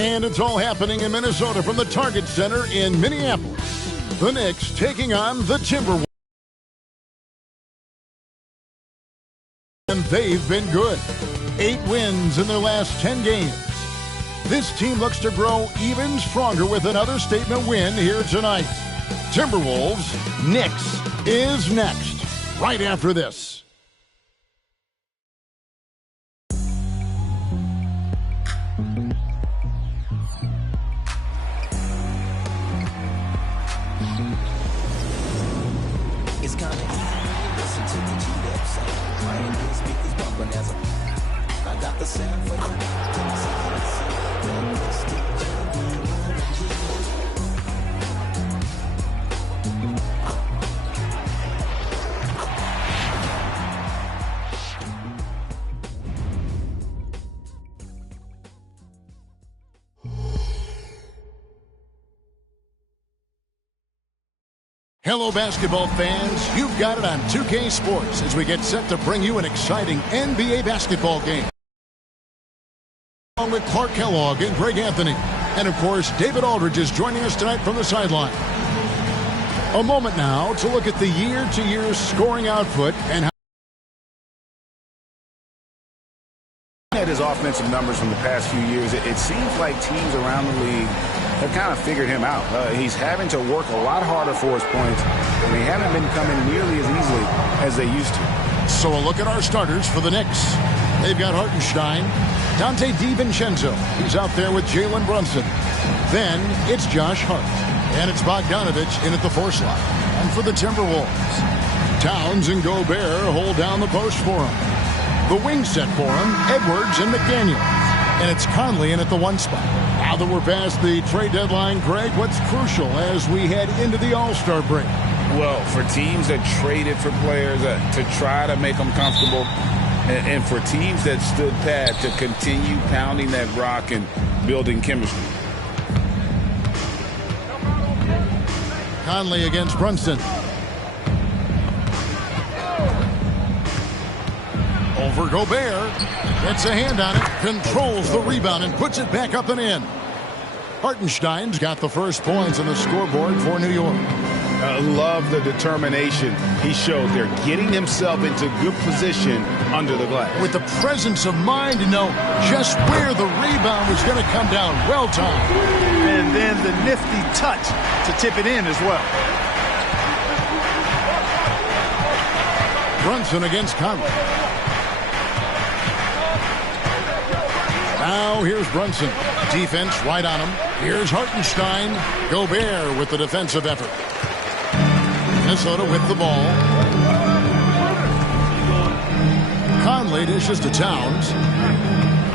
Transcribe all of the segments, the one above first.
And it's all happening in Minnesota from the Target Center in Minneapolis. The Knicks taking on the Timberwolves. And they've been good. 8 wins in their last 10 games. This team looks to grow even stronger with another statement win here tonight. Timberwolves, Knicks is next, right after this. It's kind of easy to listen to the G-Up sound. Right here, speakers bumping as I got the sound for you. Hello, basketball fans. You've got it on 2K Sports as we get set to bring you an exciting NBA basketball game. Along with Clark Kellogg and Greg Anthony. And, of course, David Aldridge is joining us tonight from the sideline. A moment now to look at the year-to-year scoring output and how at his offensive numbers from the past few years, it seems like teams around the league have kind of figured him out. He's having to work a lot harder for his points, and they haven't been coming nearly as easily as they used to. So a look at our starters for the Knicks. They've got Hartenstein, Dante DiVincenzo. He's out there with Jalen Brunson. Then it's Josh Hart, and it's Bogdanovich in at the 4 slot. And for the Timberwolves, Towns and Gobert hold down the post for him. The wing set for him, Edwards and McDaniels. And it's Conley in at the 1 spot. Now that we're past the trade deadline, Greg, what's crucial as we head into the All-Star break? Well, for teams that traded for players to try to make them comfortable, and for teams that stood pat to continue pounding that rock and building chemistry. Conley against Brunson. Over Gobert. Gets a hand on it. Controls the rebound and puts it back up and in. Hartenstein's got the first points on the scoreboard for New York. Love the determination he showed there, getting himself into good position under the glass. With the presence of mind to know just where the rebound was going to come down. Well timed. And then the nifty touch to tip it in as well. Brunson against Conley. Now here's Brunson. Defense right on him. Here's Hartenstein. Gobert with the defensive effort. Minnesota with the ball. Conley dishes to Towns.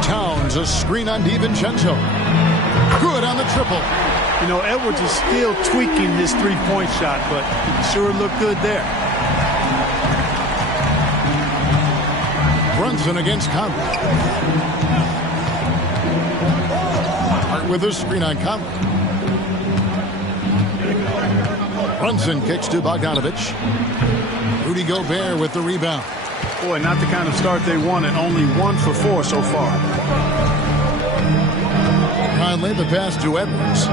Towns a screen on DiVincenzo. Good on the triple. You know, Edwards is still tweaking his three-point shot, but he sure looked good there. Brunson against Conley. With a screen on Conley. Brunson kicks to Bogdanovich. Rudy Gobert with the rebound. Boy, not the kind of start they wanted. Only 1 for 4 so far. Conley the pass to Edwards.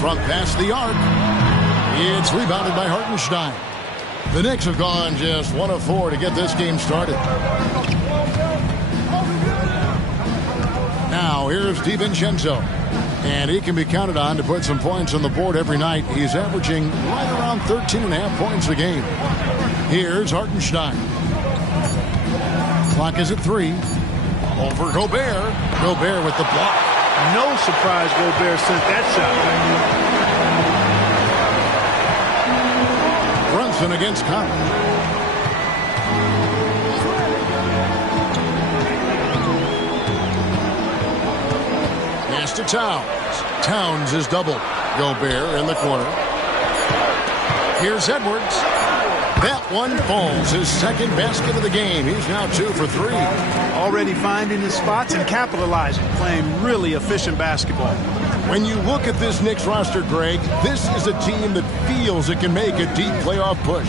From past the arc. It's rebounded by Hartenstein. The Knicks have gone just 1 of 4 to get this game started. Now here's DiVincenzo. And he can be counted on to put some points on the board every night. He's averaging right around 13.5 points a game. Here's Hartenstein. Clock is at 3. Over Gobert. Gobert with the block. No surprise Gobert sent that shot. Brunson against Conley. To Towns. Towns is doubled. Gobert in the corner. Here's Edwards. That one falls. His second basket of the game. He's now 2 for 3. Already finding his spots and capitalizing. Playing really efficient basketball. When you look at this Knicks roster, Greg, this is a team that feels it can make a deep playoff push.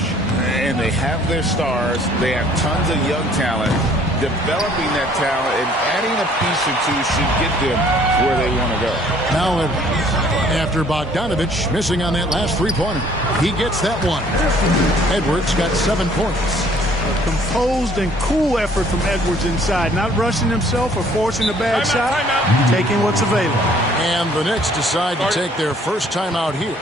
And they have their stars. They have tons of young talent. developing that talent and adding a piece or two should get them where they want to go. Now Edwards, after Bogdanovich missing on that last three-pointer, he gets that one. Edwards got 7 points. A composed and cool effort from Edwards inside, not rushing himself or forcing a bad shot, taking what's available. And the Knicks decide to take their first timeout here.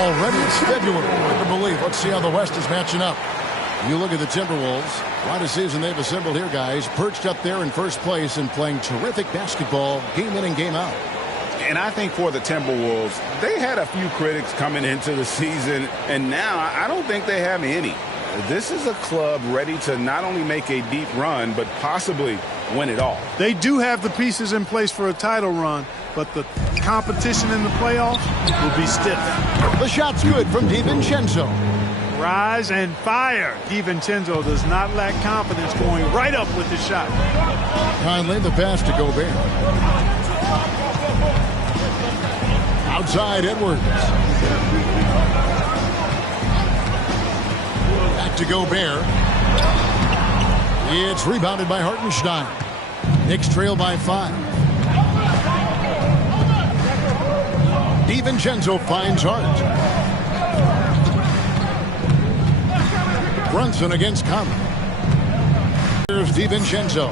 Already it's February. Hard to believe. Let's see how the West is matching up. You look at the Timberwolves. What a season they've assembled here, guys. Perched up there in first place and playing terrific basketball game in and game out. And I think for the Timberwolves, they had a few critics coming into the season, and now I don't think they have any. This is a club ready to not only make a deep run, but possibly win it all. They do have the pieces in place for a title run, but the competition in the playoffs will be stiff. The shot's good from DiVincenzo. Rise and fire. DiVincenzo does not lack confidence, going right up with the shot. Conley, the pass to Gobert. Outside Edwards. Back to Gobert. It's rebounded by Hartenstein. Knicks trail by 5. DiVincenzo finds Hart. Brunson against Conley. Here's DiVincenzo.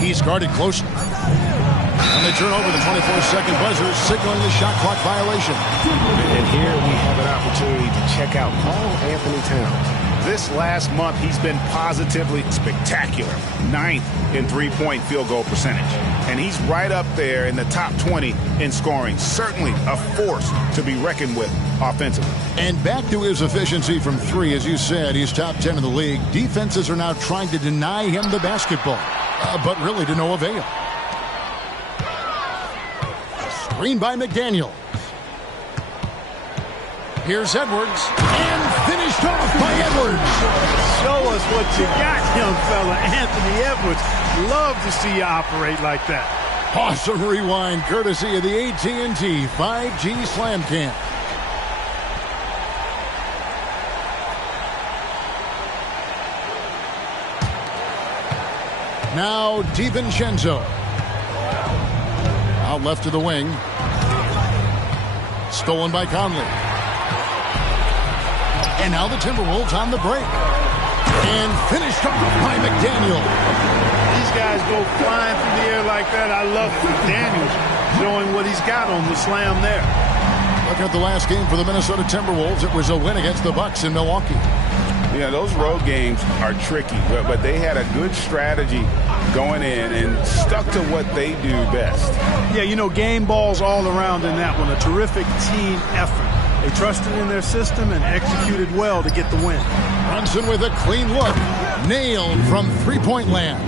He's guarded closely. And they turn over the 24-second buzzer, signaling the shot clock violation. And here we have an opportunity to check out Paul Anthony Towns. This last month, he's been positively spectacular. 9th in three-point field goal percentage. And he's right up there in the top 20 in scoring. Certainly a force to be reckoned with offensively. And back to his efficiency from 3, as you said, he's top 10 in the league. Defenses are now trying to deny him the basketball, but really to no avail. Screen by McDaniel. Here's Edwards, and finished off by Edwards. Show us what you got, young fella. Anthony Edwards. Love to see you operate like that. Awesome rewind, courtesy of the AT&T 5G Slam Cam. Now DiVincenzo. Out left to the wing. Stolen by Conley. And now the Timberwolves on the break. And finished off by McDaniel. These guys go flying through the air like that. I love it. McDaniels showing what he's got on the slam there. Looking at the last game for the Minnesota Timberwolves, it was a win against the Bucks in Milwaukee. Yeah, those road games are tricky, but they had a good strategy going in and stuck to what they do best. Yeah, you know, game balls all around in that one. A terrific team effort. They trusted in their system and executed well to get the win. Brunson with a clean look. Nailed from three-point land.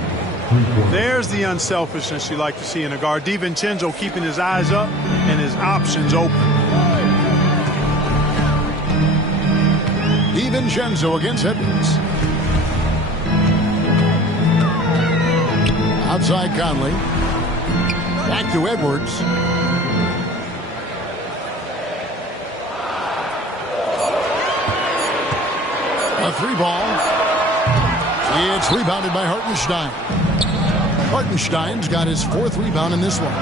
There's the unselfishness you like to see in a guard. DiVincenzo keeping his eyes up and his options open. DiVincenzo against Edwards. Outside Conley. Back to Edwards. A 3-ball. It's rebounded by Hartenstein. Hartenstein's got his 4th rebound in this one.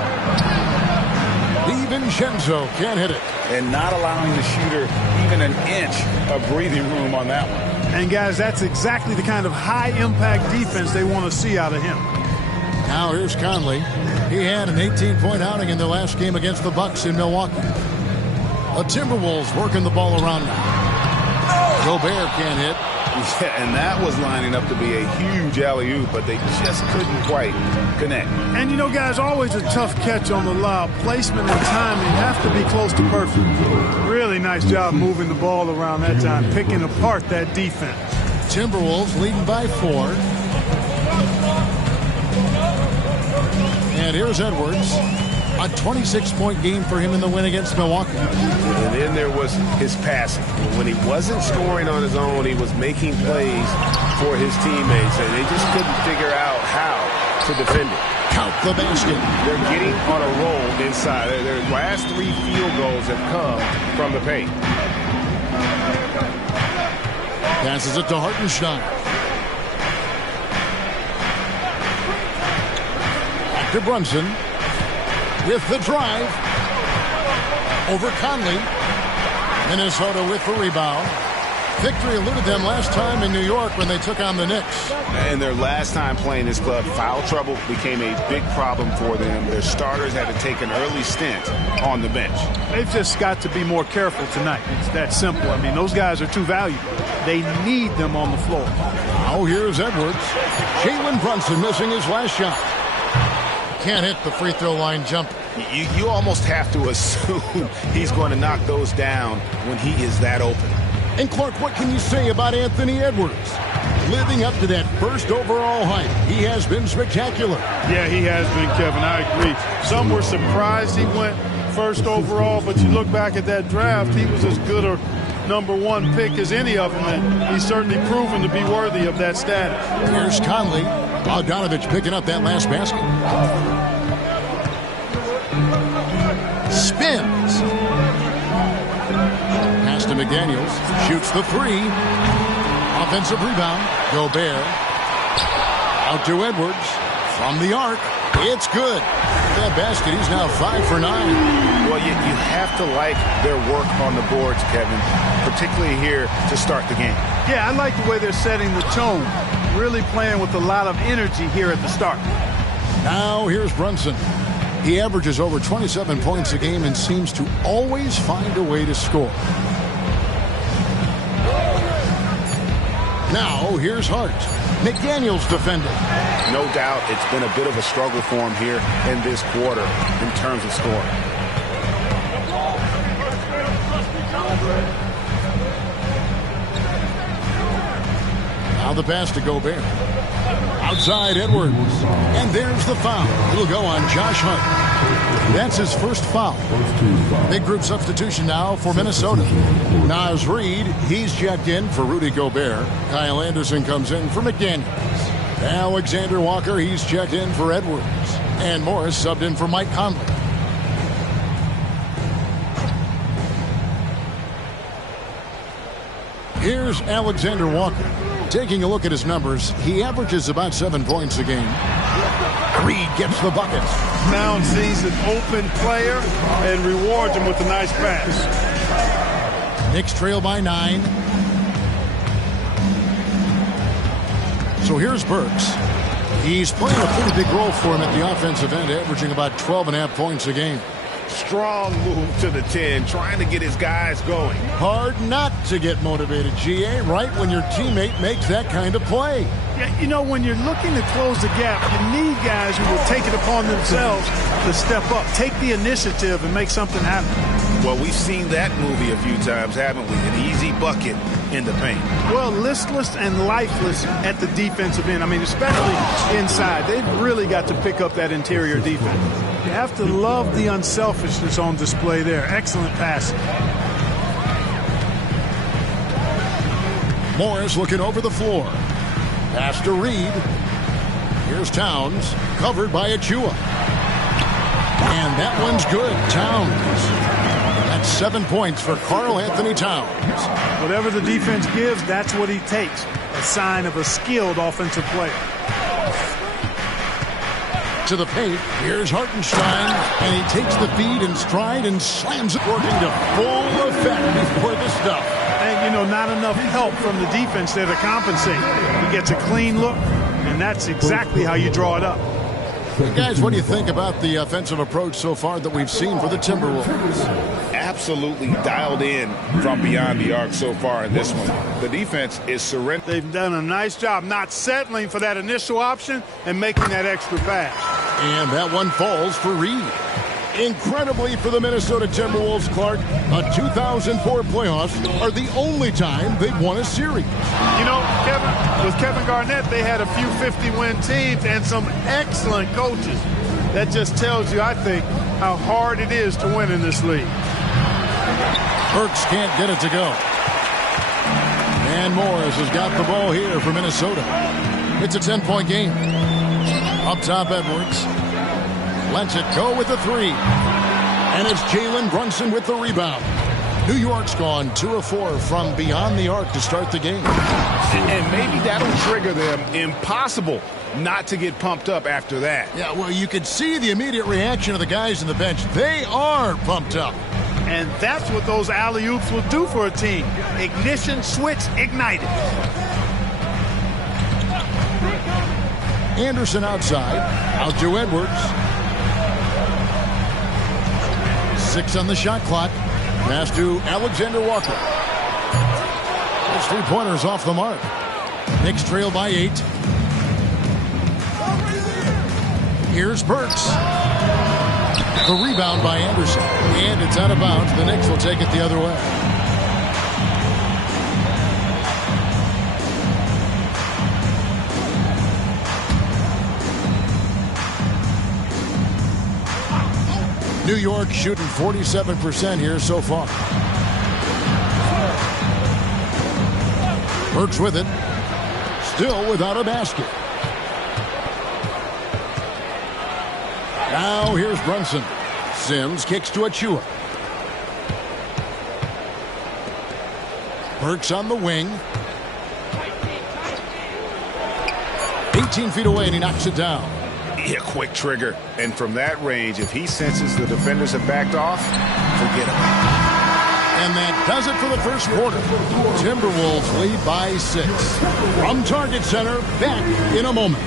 DiVincenzo can't hit it. And not allowing the shooter even an inch of breathing room on that one. And, guys, that's exactly the kind of high-impact defense they want to see out of him. Now here's Conley. He had an 18-point outing in their last game against the Bucks in Milwaukee. The Timberwolves working the ball around now. Gobert can't hit. Yeah, and that was lining up to be a huge alley-oop, but they just couldn't quite connect. And, you know, guys, always a tough catch on the lob. Placement and timing have to be close to perfect. Really nice job moving the ball around that time, picking apart that defense. Timberwolves leading by 4. And here's Edwards. A 26-point game for him in the win against Milwaukee. And then there was his passing. When he wasn't scoring on his own, he was making plays for his teammates, and they just couldn't figure out how to defend it. Count the basket. They're getting on a roll inside. Their last 3 field goals have come from the paint. Passes it to Hartenstein. Back to Brunson. With the drive. Over Conley. Minnesota with the rebound. Victory eluded them last time in New York when they took on the Knicks. And their last time playing this club, foul trouble became a big problem for them. Their starters had to take an early stint on the bench. They've just got to be more careful tonight. It's that simple. I mean, those guys are too valuable. They need them on the floor. Now here's Edwards. Jalen Brunson missing his last shot. Can't hit the free throw line jumper. You almost have to assume he's going to knock those down when he is that open. And Clark, what can you say about Anthony Edwards? Living up to that first overall hype, he has been spectacular. Yeah, he has been, Kevin. I agree. Some were surprised he went first overall, but you look back at that draft, he was as good a #1 pick as any of them, and he's certainly proven to be worthy of that status. Here's Conley. Bogdanovich picking up that last basket. Spins. Pass to McDaniels. Shoots the 3. Offensive rebound. Gobert. Out to Edwards. From the arc. It's good. That basket, he's now 5 for 9. Well, you have to like their work on the boards, Kevin, particularly here to start the game. Yeah, I like the way they're setting the tone. Really playing with a lot of energy here at the start. Now here's Brunson. He averages over 27 points a game and seems to always find a way to score. Now here's Hart. McDaniels defending. No doubt it's been a bit of a struggle for him here in this quarter in terms of scoring. Now the pass to Gobert. Outside Edwards. And there's the foul. It'll go on Josh Hart. That's his first foul. Big group substitution now for Minnesota. Naz Reid, he's checked in for Rudy Gobert. Kyle Anderson comes in for McDaniels. Alexander Walker, he's checked in for Edwards. And Morris subbed in for Mike Conley. Here's Alexander Walker. Taking a look at his numbers, he averages about 7 points a game. Reid gets the bucket. Now sees an open player and rewards him with a nice pass. Knicks trail by 9. So here's Burks. He's playing a pretty big role for him at the offensive end, averaging about 12.5 points a game. Strong move to the 10, trying to get his guys going. Hard not to get motivated, GA, right when your teammate makes that kind of play. Yeah, you know, when you're looking to close the gap, you need guys who will take it upon themselves to step up, take the initiative, and make something happen. Well, we've seen that movie a few times, haven't we? An easy bucket in the paint. Well, listless and lifeless at the defensive end. I mean, especially inside. They've really got to pick up that interior defense. You have to love the unselfishness on display there. Excellent passing. Morris looking over the floor. Pass to Reid. Here's Towns, covered by Achua. And that one's good. Towns. That's 7 points for Karl Anthony Towns. Whatever the defense gives, that's what he takes. A sign of a skilled offensive player. To the paint, here's Hartenstein, and he takes the feed in stride and slams it, working to full effect before the stuff. And, you know, not enough help from the defense there to compensate. He gets a clean look, and that's exactly how you draw it up. Hey guys, what do you think about the offensive approach so far that we've seen for the Timberwolves? Absolutely dialed in from beyond the arc so far in this one. The defense is surrendering. They've done a nice job not settling for that initial option and making that extra pass. And that one falls for Reed. Incredibly for the Minnesota Timberwolves, Clark, a 2004 playoffs are the only time they've won a series. You know, Kevin, with Kevin Garnett, they had a few 50-win teams and some excellent coaches. That just tells you, I think, how hard it is to win in this league. Burks can't get it to go. And Morris has got the ball here for Minnesota. It's a 10-point game. Up top, Edwards. Lets it go with the three. And it's Jalen Brunson with the rebound. New York's gone 2 of 4 from beyond the arc to start the game. And maybe that'll trigger them. Impossible not to get pumped up after that. Yeah, well, you could see the immediate reaction of the guys on the bench. They are pumped up. And that's what those alley-oops will do for a team. Ignition switch ignited. Anderson outside. Out to Edwards. 6 on the shot clock. Pass to Alexander Walker. His three-pointers off the mark. Knicks trail by 8. Here's Burks. The rebound by Anderson. And it's out of bounds. The Knicks will take it the other way. New York shooting 47% here so far. Burks with it. Still without a basket. Now here's Brunson. Sims kicks to Achua. Burks on the wing. 18 feet away, and he knocks it down. Yeah, quick trigger. And from that range, if he senses the defenders have backed off, forget about it. And that does it for the first quarter. Timberwolves lead by 6. From Target Center, back in a moment.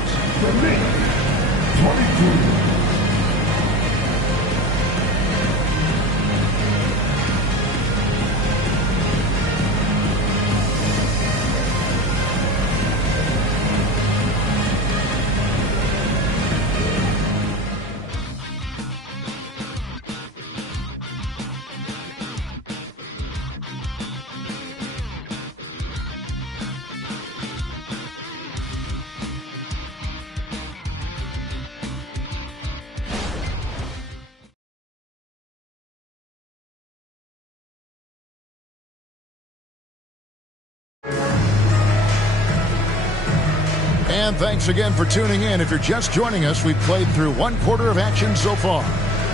And thanks again for tuning in. If you're just joining us, we've played through 1 quarter of action so far.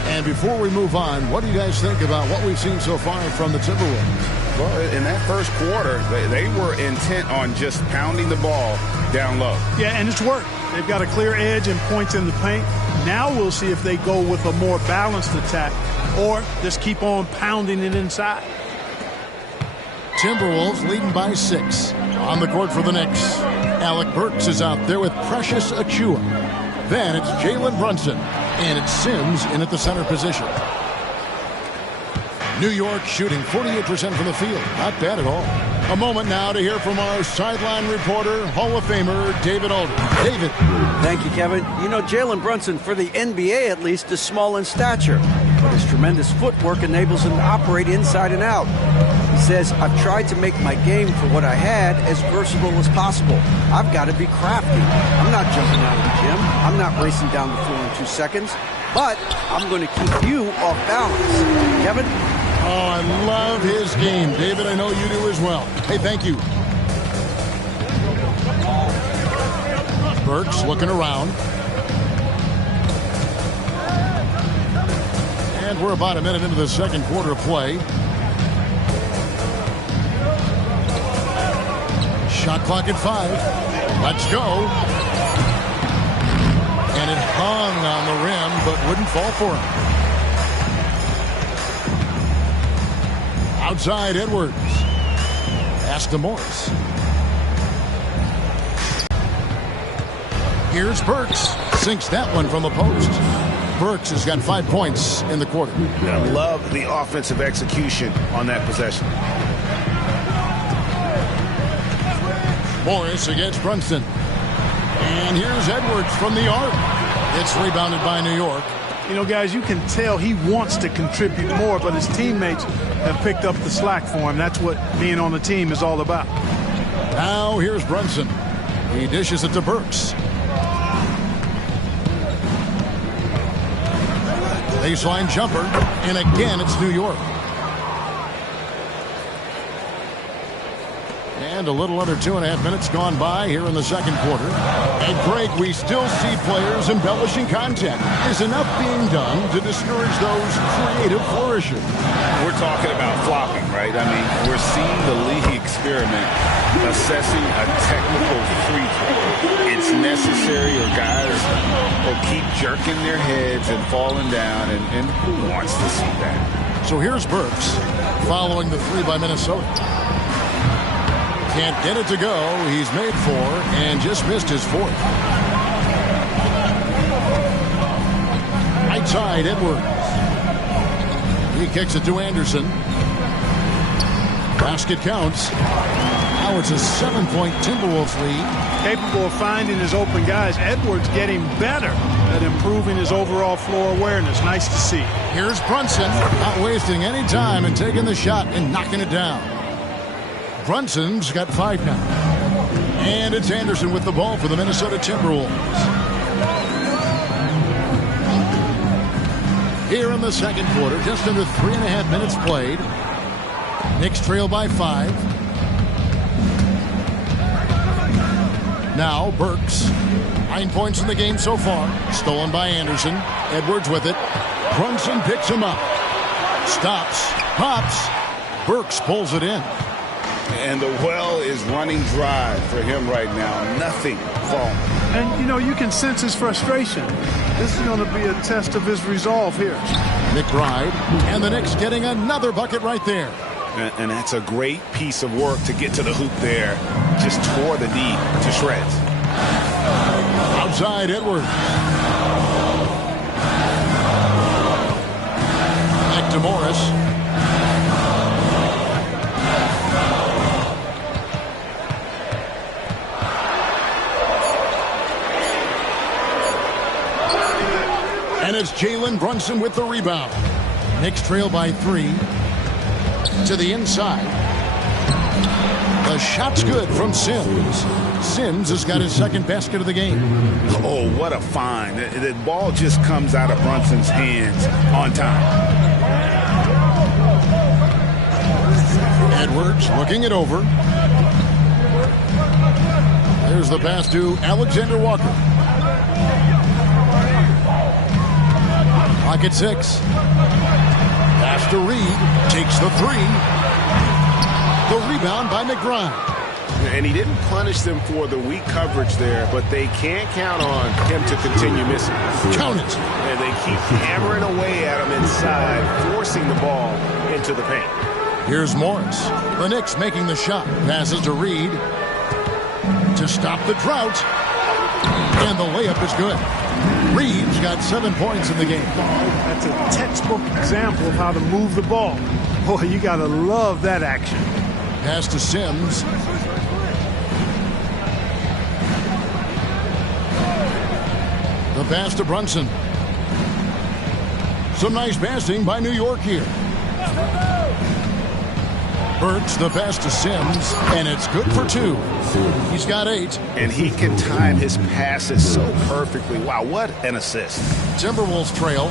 And before we move on, what do you guys think about what we've seen so far from the Timberwolves? Well, in that first quarter, they were intent on just pounding the ball down low. Yeah, and it's worked. They've got a clear edge and points in the paint. Now we'll see if they go with a more balanced attack or just keep on pounding it inside. Timberwolves leading by 6. On the court for the Knicks. Alec Burks is out there with Precious Achua. Then it's Jalen Brunson. And it's Sims in at the center position. New York shooting 48% from the field. Not bad at all. A moment now to hear from our sideline reporter, Hall of Famer, David Aldridge. David. Thank you, Kevin. You know, Jalen Brunson, for the NBA at least, is small in stature. But his tremendous footwork enables him to operate inside and out. He says, I've tried to make my game for what I had as versatile as possible. I've got to be crafty. I'm not jumping out of the gym. I'm not racing down the floor in 2 seconds. But I'm going to keep you off balance. Kevin? Oh, I love his game. David, I know you do as well. Hey, thank you. Burks looking around. And we're about a minute into the second quarter of play. Shot clock at 5. Let's go. And it hung on the rim, but wouldn't fall for him. Outside Edwards. Pass to Morris. Here's Burks. Sinks that one from the post. Burks has got 5 points in the quarter. I love the offensive execution on that possession. Morris against Brunson. And here's Edwards from the arc. It's rebounded by New York. You know, guys, you can tell he wants to contribute more, but his teammates have picked up the slack for him. That's what being on the team is all about. Now here's Brunson. He dishes it to Burks. Baseline jumper, and again it's New York. And a little under 2.5 minutes gone by here in the second quarter. And Greg, we still see players embellishing content. Is enough being done to discourage those creative flourishes? We're talking about flopping, right? I mean, we're seeing the league experiment assessing a technical free throw. It's necessary, or guys will keep jerking their heads and falling down, and who wants to see that? So here's Burks following the 3 by Minnesota. Can't get it to go. He's made 4 and just missed his 4th. Right side, Edwards. He kicks it to Anderson. Basket counts. Now it's a 7-point Timberwolves lead. Capable of finding his open guys. Edwards getting better at improving his overall floor awareness. Nice to see. Here's Brunson, not wasting any time and taking the shot and knocking it down. Brunson's got 5 now. And it's Anderson with the ball for the Minnesota Timberwolves. Here in the second quarter, just under 3.5 minutes played. Knicks trail by 5. Now Burks. 9 points in the game so far. Stolen by Anderson. Edwards with it. Brunson picks him up. Stops. Pops. Burks pulls it in. And the well is running dry for him right now. Nothing falling. And, you know, you can sense his frustration. This is going to be a test of his resolve here. McBride. And the Knicks getting another bucket right there. And that's a great piece of work to get to the hoop there. Just tore the D to shreds. Outside Edwards. Back to Morris. And it's Jalen Brunson with the rebound. Knicks trail by 3. To the inside. The shot's good from Sims. Sims has got his second basket of the game. Oh, what a find. The ball just comes out of Brunson's hands on time. Edwards looking it over. There's the pass to Alexander Walker. Clock at 6. Pass to Reed. Takes the 3. The rebound by McBride. And he didn't punish them for the weak coverage there, but they can't count on him to continue missing. Count it. And they keep hammering away at him inside, forcing the ball into the paint. Here's Morris. The Knicks making the shot. Passes to Reed. To stop the drought. And the layup is good. Reed's got 7 points in the game. That's a textbook example of how to move the ball. Boy, you got to love that action. Pass to Sims. The pass to Brunson. Some nice passing by New York here. Burks, the pass to Sims, and it's good for 2. He's got 8. And he can time his passes so perfectly. Wow, what an assist. Timberwolves trail.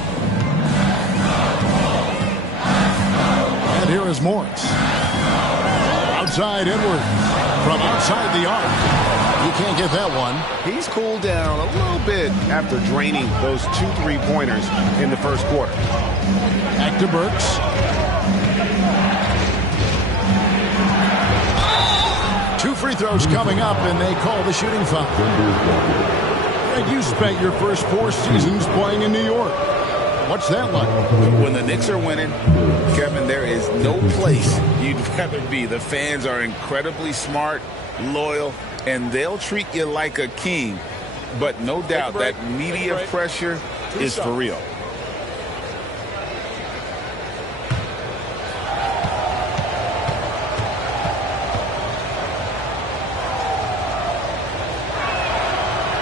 And here is Morris. Outside Edwards. From outside the arc. He can't get that one. He's cooled down a little bit after draining those 2 3-pointers in the first quarter. Back to Burks. 2 free throws coming up, and they call the shooting foul. And you spent your first 4 seasons playing in New York. What's that like? When the Knicks are winning, Kevin, there is no place you'd rather be. The fans are incredibly smart, loyal, and they'll treat you like a king. But no doubt that media pressure is for real.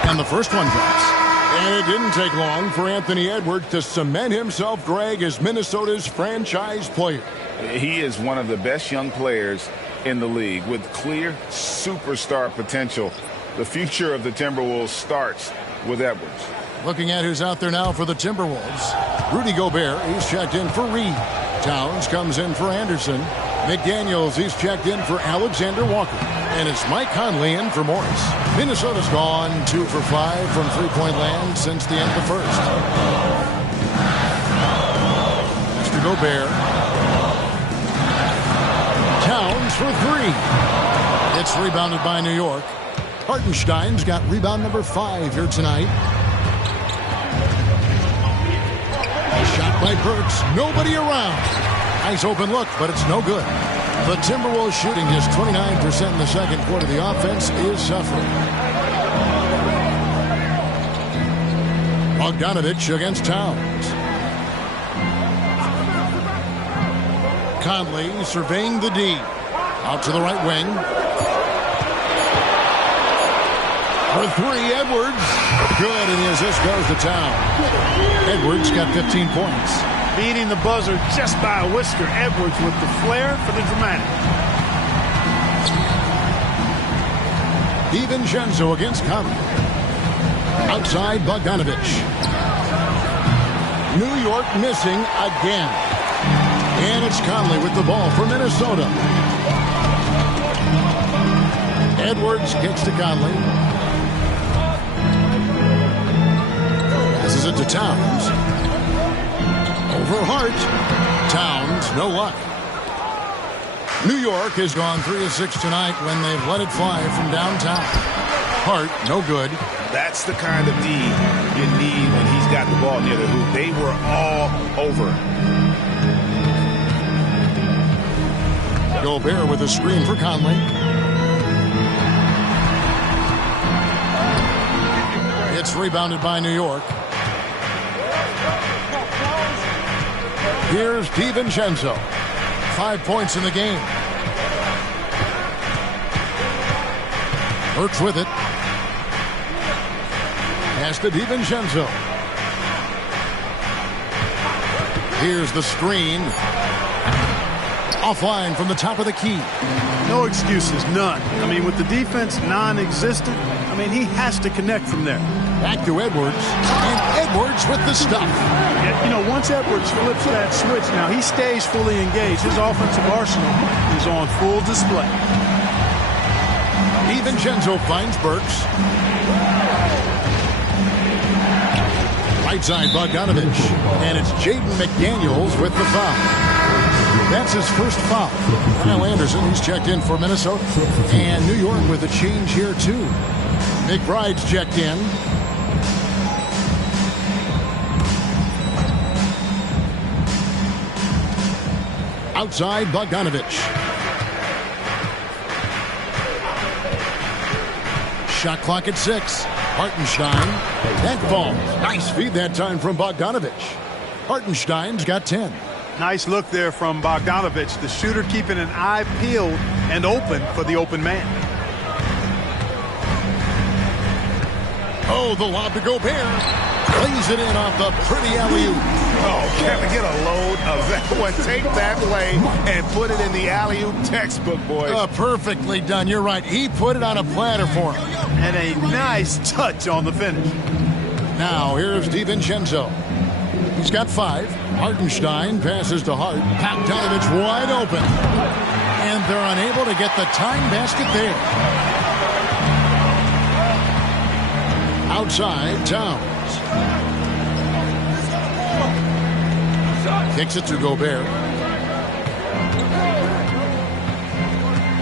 And the first one drops. And it didn't take long for Anthony Edwards to cement himself, Greg, as Minnesota's franchise player. He is one of the best young players in the league with clear superstar potential. The future of the Timberwolves starts with Edwards. Looking at who's out there now for the Timberwolves. Rudy Gobert, he's checked in for Reed. Towns comes in for Anderson. McDaniels, he's checked in for Alexander Walker. And it's Mike Conley in for Morris. Minnesota's gone 2 for 5 from three-point land since the end of the first. Mr. Gobert. Towns for 3. It's rebounded by New York. Hartenstein's got rebound number 5 here tonight. Shot by Burks. Nobody around. Nice open look, but it's no good. The Timberwolves shooting just 29% in the second quarter. The offense is suffering. Bogdanovich against Towns. Conley surveying the D. Out to the right wing. For 3, Edwards. Good, and the assist goes to Towns. Edwards got 15 points. Beating the buzzer just by a whisker. Edwards with the flair for the dramatic. DiVincenzo against Conley. Outside Bogdanovich. New York missing again. And it's Conley with the ball for Minnesota. Edwards gets to Conley. Passes it to Towns. Over Hart. Towns, no luck. New York has gone 3 of 6 tonight when they've let it fly from downtown. Hart, no good. That's the kind of D you need when he's got the ball near the hoop. They were all over. Gobert with a screen for Conley. It's rebounded by New York. Here's DiVincenzo. 5 points in the game. Burks with it. Pass to DiVincenzo. Here's the screen. Offline from the top of the key. No excuses, none. I mean, with the defense non-existent, I mean, he has to connect from there. Back to Edwards. And Edwards with the stuff. Yeah, you know, once Edwards flips that switch, now he stays fully engaged. His offensive arsenal is on full display. DiVincenzo finds Burks. Right side, Bogdanovich. And it's Jaden McDaniels with the foul. That's his first foul. Kyle Anderson, he's checked in for Minnesota. And New York with a change here, too. McBride's checked in. Outside, Bogdanovich. Shot clock at 6. Hartenstein. That ball. Nice feed that time from Bogdanovich. Hartenstein's got 10. Nice look there from Bogdanovich, the shooter keeping an eye peeled and open for the open man. Oh, the lob to Gobert. Lays it in off the pretty alley-oop. Oh, Kevin, get a load of that one. Take that play and put it in the alley-oop textbook, boys. Perfectly done. You're right. He put it on a platter for him. And a nice touch on the finish. Now, here's DiVincenzo. He's got 5. Hartenstein passes to Hart. Bogdanovich wide open. And they're unable to get the time basket there. Outside, Towns. Kicks it to Gobert.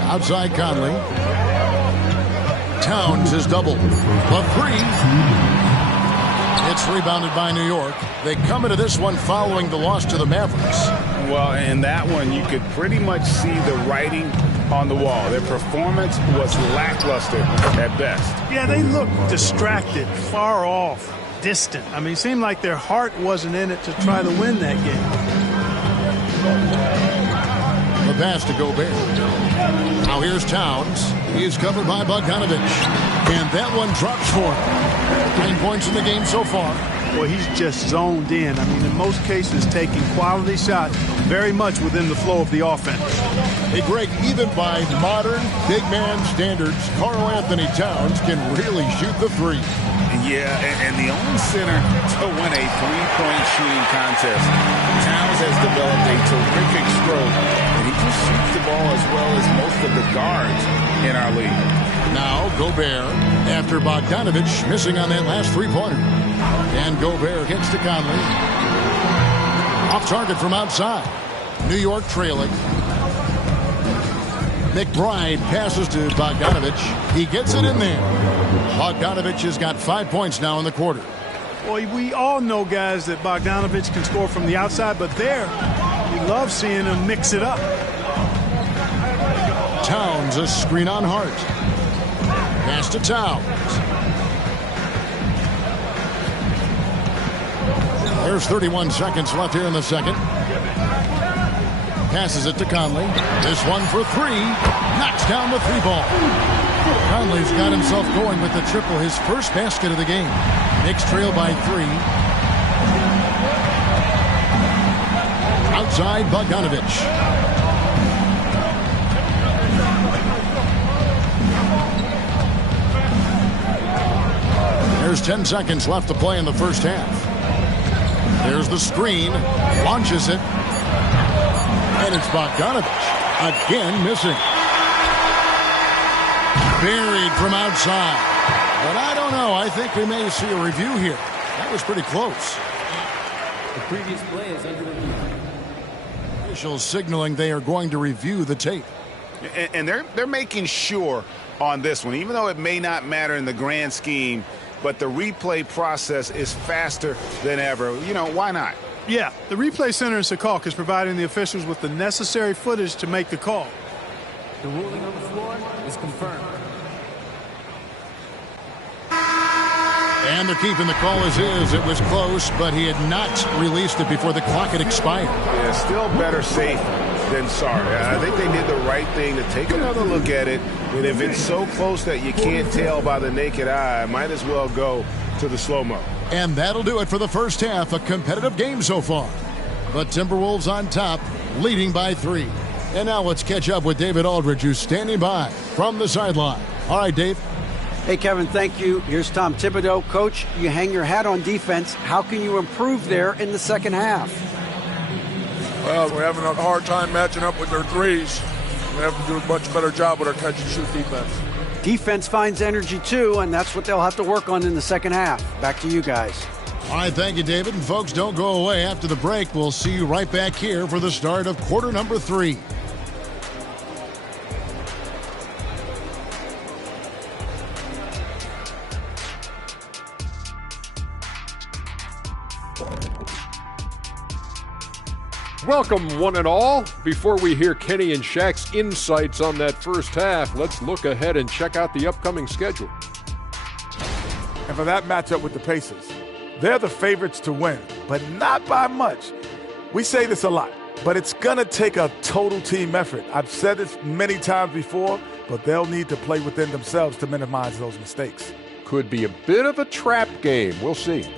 Outside Conley. Towns is doubled. The three. It's rebounded by New York. They come into this one following the loss to the Mavericks. Well, in that one, you could pretty much see the writing on the wall. Their performance was lackluster at best. Yeah, they looked distracted, far off, distant. I mean, it seemed like their heart wasn't in it to try to win that game. The pass to Gobert. Now here's Towns. He is covered by Bogdanovich. And that one drops for him. 9 points in the game so far. Well, he's just zoned in. I mean, in most cases, taking quality shots very much within the flow of the offense. Hey, Greg, even by modern big man standards, Karl Anthony Towns can really shoot the three. Yeah, and the only center to win a three-point shooting contest. Towns has developed a terrific stroke, and he just shoots the ball as well as most of the guards in our league. Now Gobert, after Bogdanovich missing on that last three-pointer. And Gobert gets to Conley. Off target from outside. New York trailing. McBride passes to Bogdanovich. He gets it in there. Bogdanovich has got 5 points now in the quarter. Well, we all know, guys, that Bogdanovich can score from the outside, but there, we love seeing him mix it up. Towns, a screen on Hart. Pass to Towns. There's 31 seconds left here in the second. Passes it to Conley. This one for three. Knocks down the three ball. Conley's got himself going with the triple, his first basket of the game. Knicks trail by 3. Outside Bogdanovich. There's 10 seconds left to play in the first half. There's the screen. Launches it. And it's Bogdanovich. Again missing. Buried from outside. But I don't know. I think we may see a review here. That was pretty close. The previous play is under review. Officials signaling they are going to review the tape. And they're making sure on this one, even though it may not matter in the grand scheme, but the replay process is faster than ever. You know, why not? Yeah, the replay center in Secaucus is providing the officials with the necessary footage to make the call. The ruling on the floor is confirmed. And they're keeping the call as is. It was close, but he had not released it before the clock had expired. Yeah, still better safe than sorry. I think they did the right thing to take another look at it. And if it's so close that you can't tell by the naked eye, might as well go to the slow-mo. And that'll do it for the first half. A competitive game so far. But Timberwolves on top, leading by 3. And now let's catch up with David Aldridge, who's standing by from the sideline. All right, Dave. Hey, Kevin, thank you. Here's Tom Thibodeau. Coach, you hang your hat on defense. How can you improve there in the second half? Well, we're having a hard time matching up with their threes. We have to do a much better job with our catch-and-shoot defense. Defense finds energy, too, and that's what they'll have to work on in the second half. Back to you guys. All right, thank you, David. And folks, don't go away. After the break, we'll see you right back here for the start of quarter number 3. Welcome, one and all. Before we hear Kenny and Shaq's insights on that first half, let's look ahead and check out the upcoming schedule. And for that matchup with the Pacers, they're the favorites to win, but not by much. We say this a lot, but it's going to take a total team effort. I've said this many times before, but they'll need to play within themselves to minimize those mistakes. Could be a bit of a trap game. We'll see.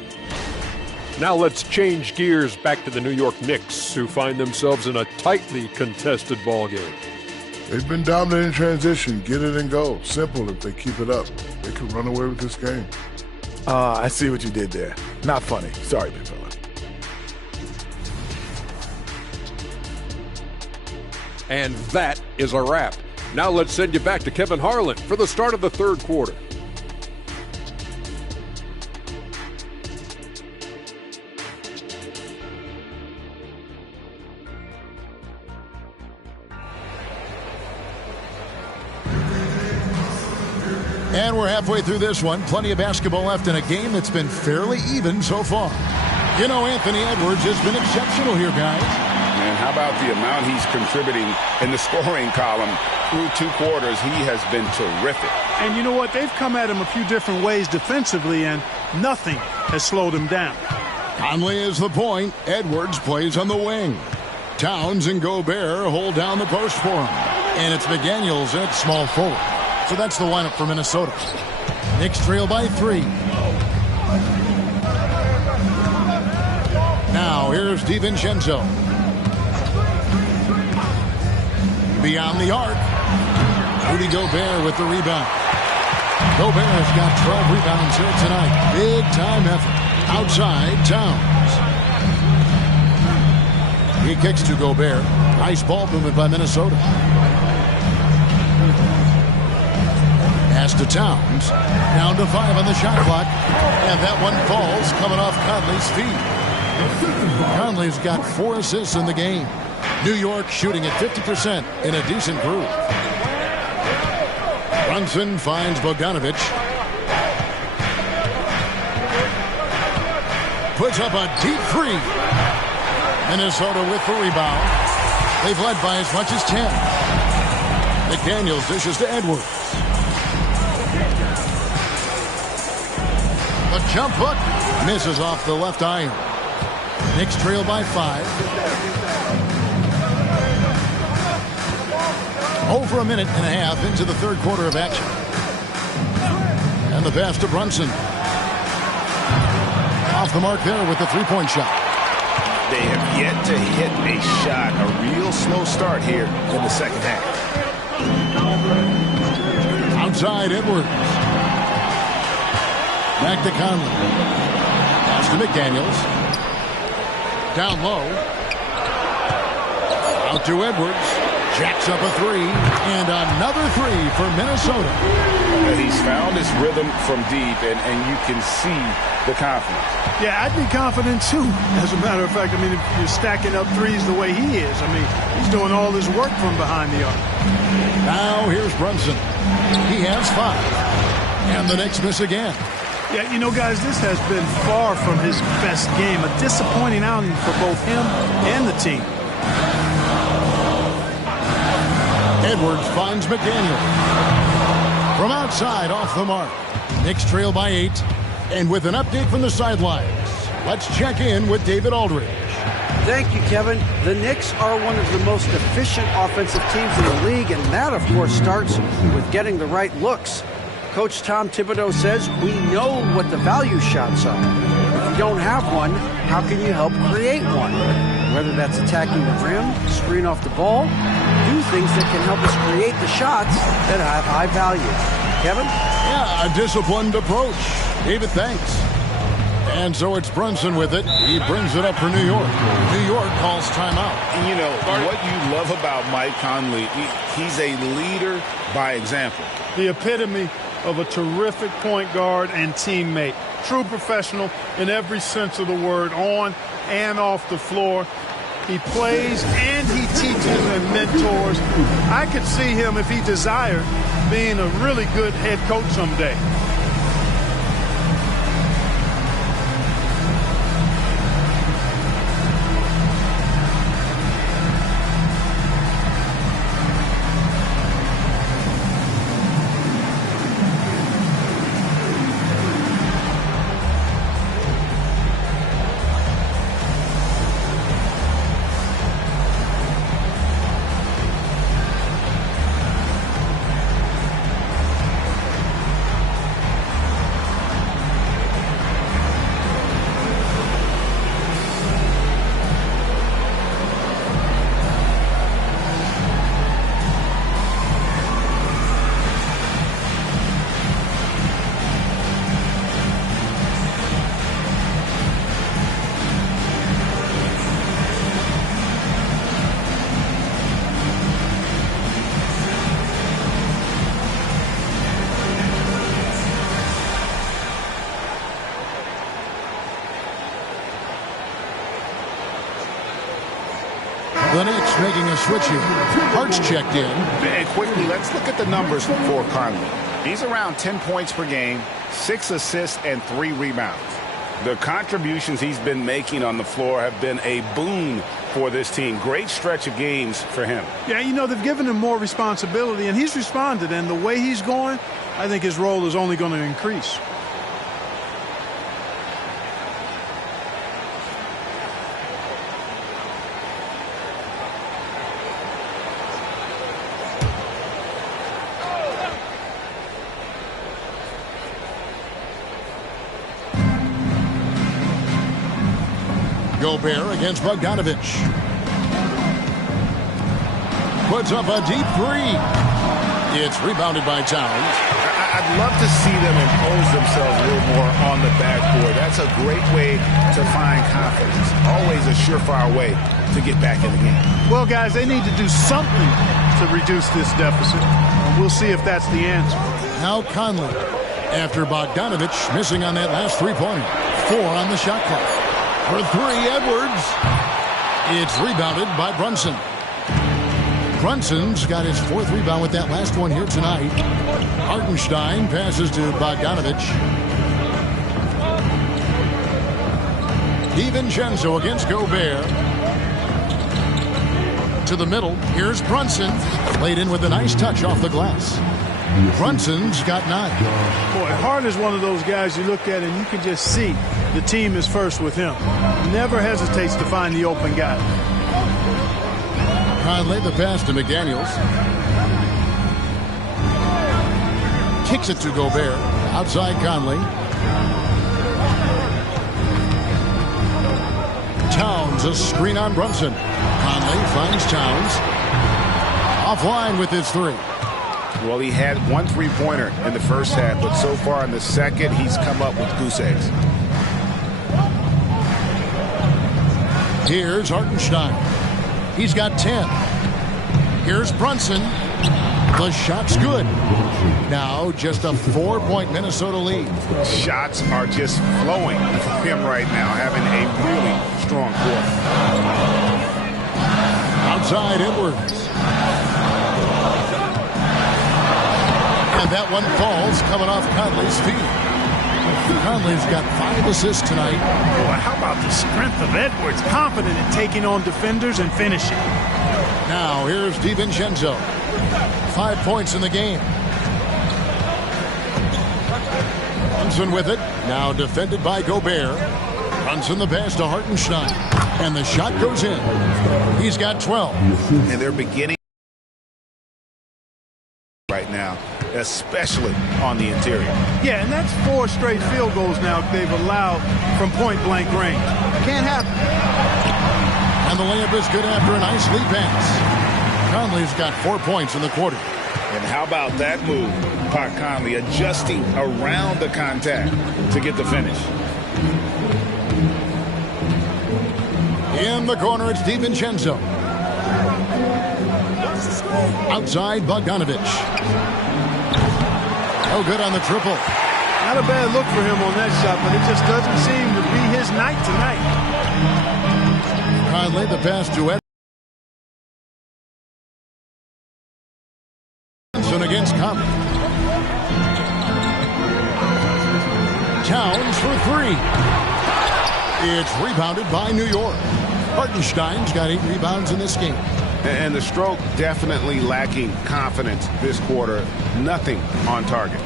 Now let's change gears back to the New York Knicks, who find themselves in a tightly contested ball game. They've been dominant in transition. Get it and go. Simple if they keep it up. They can run away with this game. I see what you did there. Not funny. Sorry, big fella. And that is a wrap. Now let's send you back to Kevin Harlan for the start of the third quarter. And we're halfway through this one. Plenty of basketball left in a game that's been fairly even so far. You know, Anthony Edwards has been exceptional here, guys. And how about the amount he's contributing in the scoring column through 2 quarters? He has been terrific. And you know what? They've come at him a few different ways defensively, and nothing has slowed him down. Conley is the point. Edwards plays on the wing. Towns and Gobert hold down the post for him. And it's McDaniels at small forward. So that's the lineup for Minnesota. Knicks trail by 3. Now here's DiVincenzo. Beyond the arc. Rudy Gobert with the rebound. Gobert has got 12 rebounds here tonight. Big time effort. Outside, Towns. He kicks to Gobert. Nice ball movement by Minnesota. Pass to Towns. Down to 5 on the shot clock. And that one falls coming off Conley's feet. Conley's got 4 assists in the game. New York shooting at 50% in a decent groove. Brunson finds Bogdanovic. Puts up a deep 3. Minnesota with the rebound. They've led by as much as 10. McDaniels dishes to Edwards. The jump hook misses off the left iron. Knicks trail by 5. Over a minute and a half into the third quarter of action. And the pass to Brunson. Off the mark there with the three-point shot. They have yet to hit a shot. A real slow start here in the second half. Outside Edwards. Back to Conley. Pass to McDaniels. Down low. Out to Edwards. Jacks up a 3. And another 3 for Minnesota. He's found his rhythm from deep, and you can see the confidence. Yeah, I'd be confident too. As a matter of fact, I mean, if you're stacking up threes the way he is, I mean, he's doing all his work from behind the arc. Now here's Brunson. He has 5. And the Knicks miss again. Yeah, you know, guys, this has been far from his best game. A disappointing outing for both him and the team. Edwards finds McDaniel. From outside, off the mark. Knicks trail by 8. And with an update from the sidelines, let's check in with David Aldridge. Thank you, Kevin. The Knicks are one of the most efficient offensive teams in the league, and that, of course, starts with getting the right looks. Coach Tom Thibodeau says we know what the value shots are. If you don't have one, how can you help create one? Whether that's attacking the rim, screen off the ball, do things that can help us create the shots that have high value. Kevin? Yeah, a disciplined approach. David, thanks. And so it's Brunson with it. He brings it up for New York. New York calls timeout. And you know, what you love about Mike Conley, he's a leader by example. The epitome of a terrific point guard and teammate. True professional in every sense of the word, on and off the floor. He plays and he teaches and mentors. I could see him, if he desired, being a really good head coach someday. The Knicks making a switch here. Hart's checked in. And quickly, let's look at the numbers for Conley. He's around 10 points per game, 6 assists, and 3 rebounds. The contributions he's been making on the floor have been a boon for this team. Great stretch of games for him. Yeah, you know, they've given him more responsibility, and he's responded. And the way he's going, I think his role is only going to increase. Gobert against Bogdanovich. Puts up a deep three. It's rebounded by Towns. I'd love to see them impose themselves a little more on the backboard. That's a great way to find confidence. Always a surefire way to get back in the game. Well, guys, they need to do something to reduce this deficit. We'll see if that's the answer. Now Conley, after Bogdanovich missing on that last three-pointer. 4 on the shot clock. For 3, Edwards. It's rebounded by Brunson. Brunson's got his 4th rebound with that last one here tonight. Hartenstein passes to Bogdanovich. DiVincenzo against Gobert. To the middle. Here's Brunson. Laid in with a nice touch off the glass. Brunson's got 9. Boy, Hart is one of those guys you look at and you can just see the team is first with him. Never hesitates to find the open guy. Conley, the pass to McDaniels. Kicks it to Gobert. Outside Conley. Towns, a screen on Brunson. Conley finds Towns. Offline with his 3. Well, he had 1 3-pointer in the first half, but so far in the second, he's come up with goose eggs. Here's Hartenstein. He's got 10. Here's Brunson. The shot's good. Now just a 4-point Minnesota lead. Shots are just flowing for him right now, having a really strong quarter. Outside Edwards. And that one falls coming off Conley's feet. Conley's got 5 assists tonight. Boy, how about the strength of Edwards? Confident in taking on defenders and finishing. Now here's DiVincenzo. 5 points in the game. Brunson with it. Now defended by Gobert. Brunson the pass to Hartenstein. And the shot goes in. He's got 12. And they're beginning right now, especially on the interior. Yeah, and that's 4 straight field goals now they've allowed from point-blank range. Can't happen. And the layup is good after a nice lead pass. Conley's got 4 points in the quarter. And how about that move? Pat Conley adjusting around the contact to get the finish. In the corner, it's DiVincenzo. Outside, Bogdanovich. Oh, good on the triple. Not a bad look for him on that shot, but it just doesn't seem to be his night tonight. Conley, the pass to Edson against Conley. Towns for 3. It's rebounded by New York. Hartenstein's got 8 rebounds in this game. And the stroke definitely lacking confidence this quarter. Nothing on target.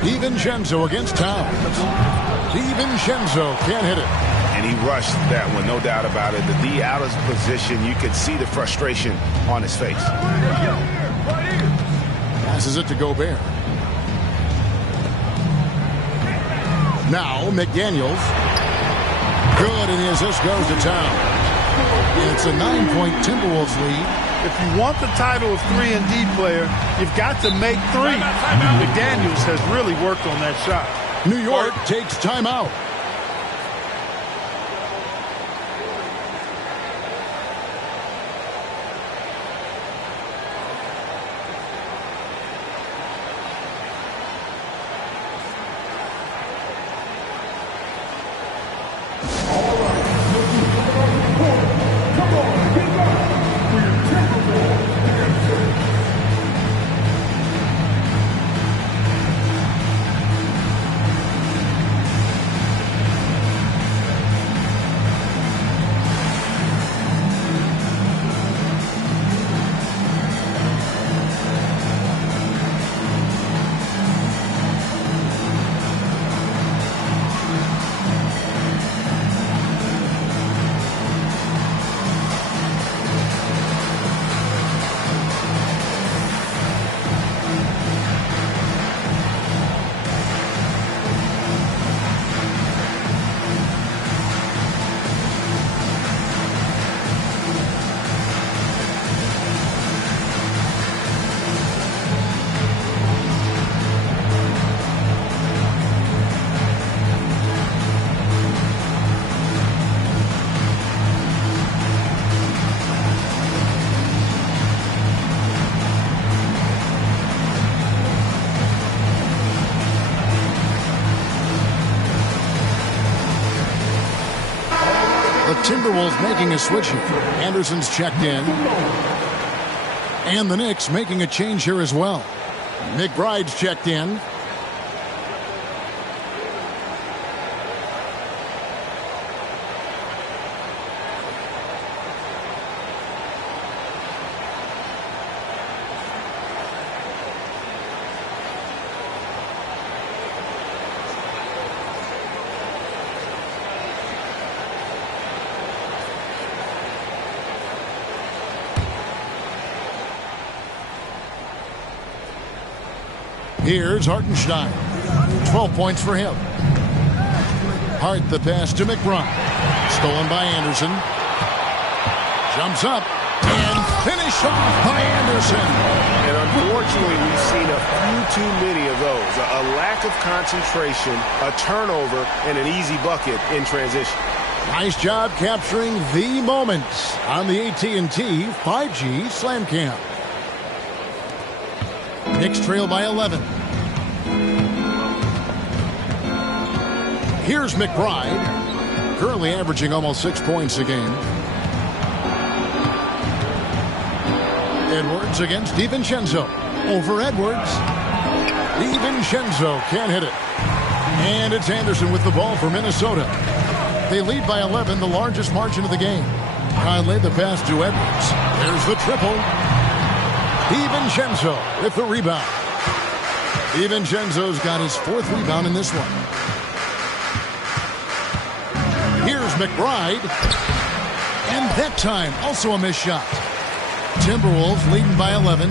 DiVincenzo against Towns. DiVincenzo can't hit it. And he rushed that one, no doubt about it. The D out of position, you could see the frustration on his face. Passes it to Gobert. Now McDaniels. Good, and the assist goes to Towns. It's a 9-point Timberwolves lead. If you want the title of 3-and-D player, you've got to make 3. McDaniels has really worked on that shot. New York takes timeout. Timberwolves making a switch here. Anderson's checked in. And the Knicks making a change here as well. McBride's checked in. Here's Hartenstein. 12 points for him. Hart the pass to McBride. Stolen by Anderson. Jumps up and finished off by Anderson. And unfortunately, we've seen a few too many of those. A lack of concentration, a turnover, and an easy bucket in transition. Nice job capturing the moments on the AT&T 5G Slam Cam. Knicks trail by 11. Here's McBride, currently averaging almost 6 points a game. Edwards against DiVincenzo. Over Edwards. DiVincenzo can't hit it. And it's Anderson with the ball for Minnesota. They lead by 11, the largest margin of the game. Conley the pass to Edwards. There's the triple. DiVincenzo with the rebound. DiVincenzo's got his 4th rebound in this one. Here's McBride. And that time, also a missed shot. Timberwolves leading by 11.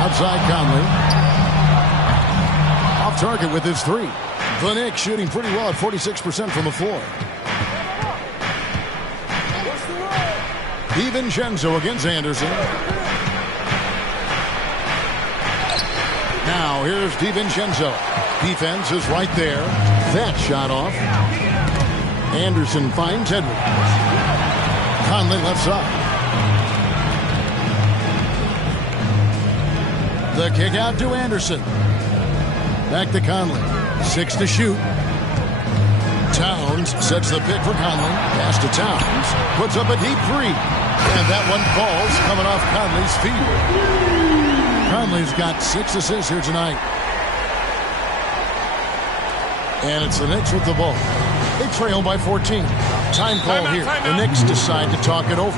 Outside Conley. Off target with his 3. The Knicks shooting pretty well at 46% from the floor. DiVincenzo against Anderson. Now here's DiVincenzo. Defense is right there. That shot off. Anderson finds Edwards. Conley left side. The kick out to Anderson. Back to Conley. 6 to shoot. Towns sets the pick for Conley. Pass to Towns. Puts up a deep 3. And that one falls coming off Conley's feet. Conley's got 6 assists here tonight. And it's the Knicks with the ball. They trail by 14. Time call here. The Knicks decide to talk it over.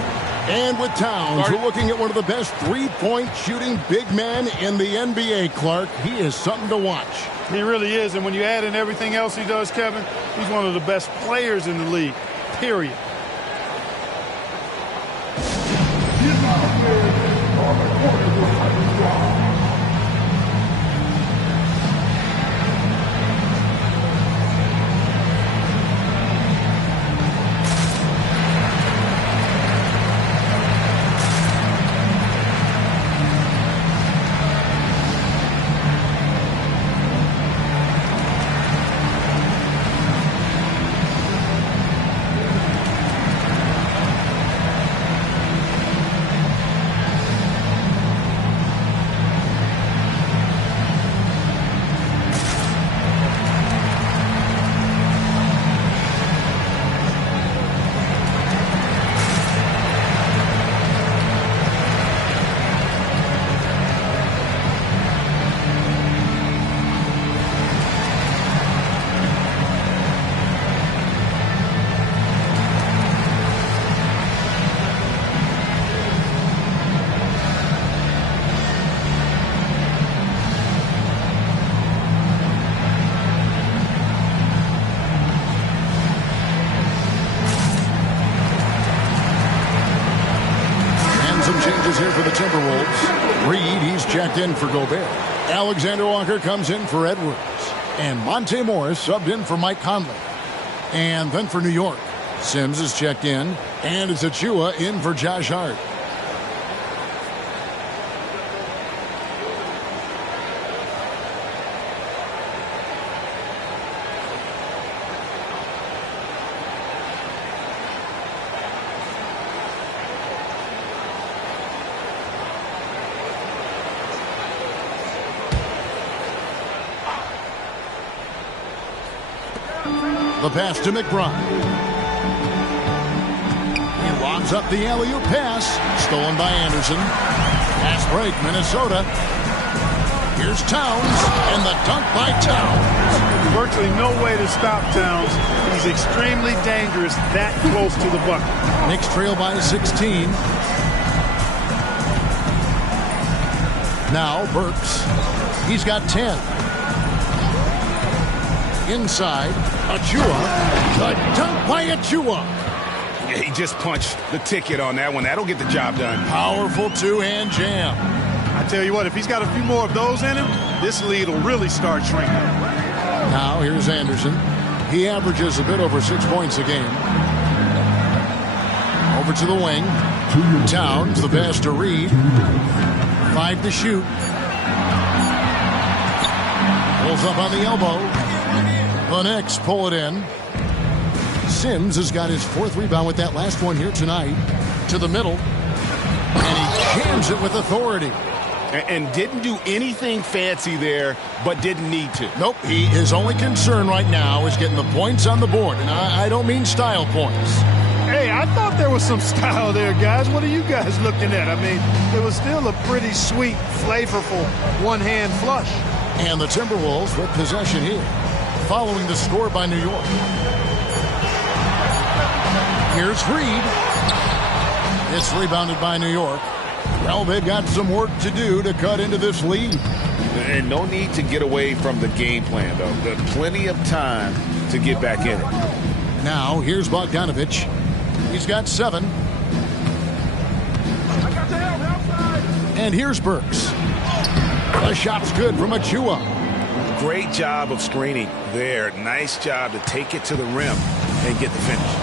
And with Towns, we're looking at one of the best three-point shooting big men in the NBA, Clark. He is something to watch. He really is. And when you add in everything else he does, Kevin, he's one of the best players in the league, period. Here for the Timberwolves. Reed, he's checked in for Gobert. Alexander Walker comes in for Edwards. And Monte Morris subbed in for Mike Conley. And then for New York, Sims is checked in. And it's Achua in for Josh Hart. The pass to McBride. He lobs up the alley-oop pass. Stolen by Anderson. Pass break, Minnesota. Here's Towns, and the dunk by Towns. Virtually no way to stop Towns. He's extremely dangerous that close to the bucket. Knicks trail by 16. Now Burks. He's got 10. Inside, Achua. The dunk by Achua. Yeah, he just punched the ticket on that one. That'll get the job done. Powerful two-hand jam. I tell you what, if he's got a few more of those in him, this lead will really start shrinking. Now here's Anderson. He averages a bit over 6 points a game. Over to the wing. Towns, the pass to Reed. 5 to shoot. Pulls up on the elbow. The Knicks pull it in. Sims has got his 4th rebound with that last one here tonight. To the middle. And he jams it with authority. And didn't do anything fancy there, but didn't need to. Nope, his only concern right now is getting the points on the board. And I don't mean style points. Hey, I thought there was some style there, guys. What are you guys looking at? I mean, it was still a pretty sweet, flavorful one-hand flush. And the Timberwolves with possession here, following the score by New York. Here's Reed. It's rebounded by New York. Well, they've got some work to do to cut into this lead. And no need to get away from the game plan, though. There's plenty of time to get back in it. Now, here's Bogdanovich. He's got 7. And here's Burks. The shot's good from Achua. Great job of screening there. Nice job to take it to the rim and get the finish.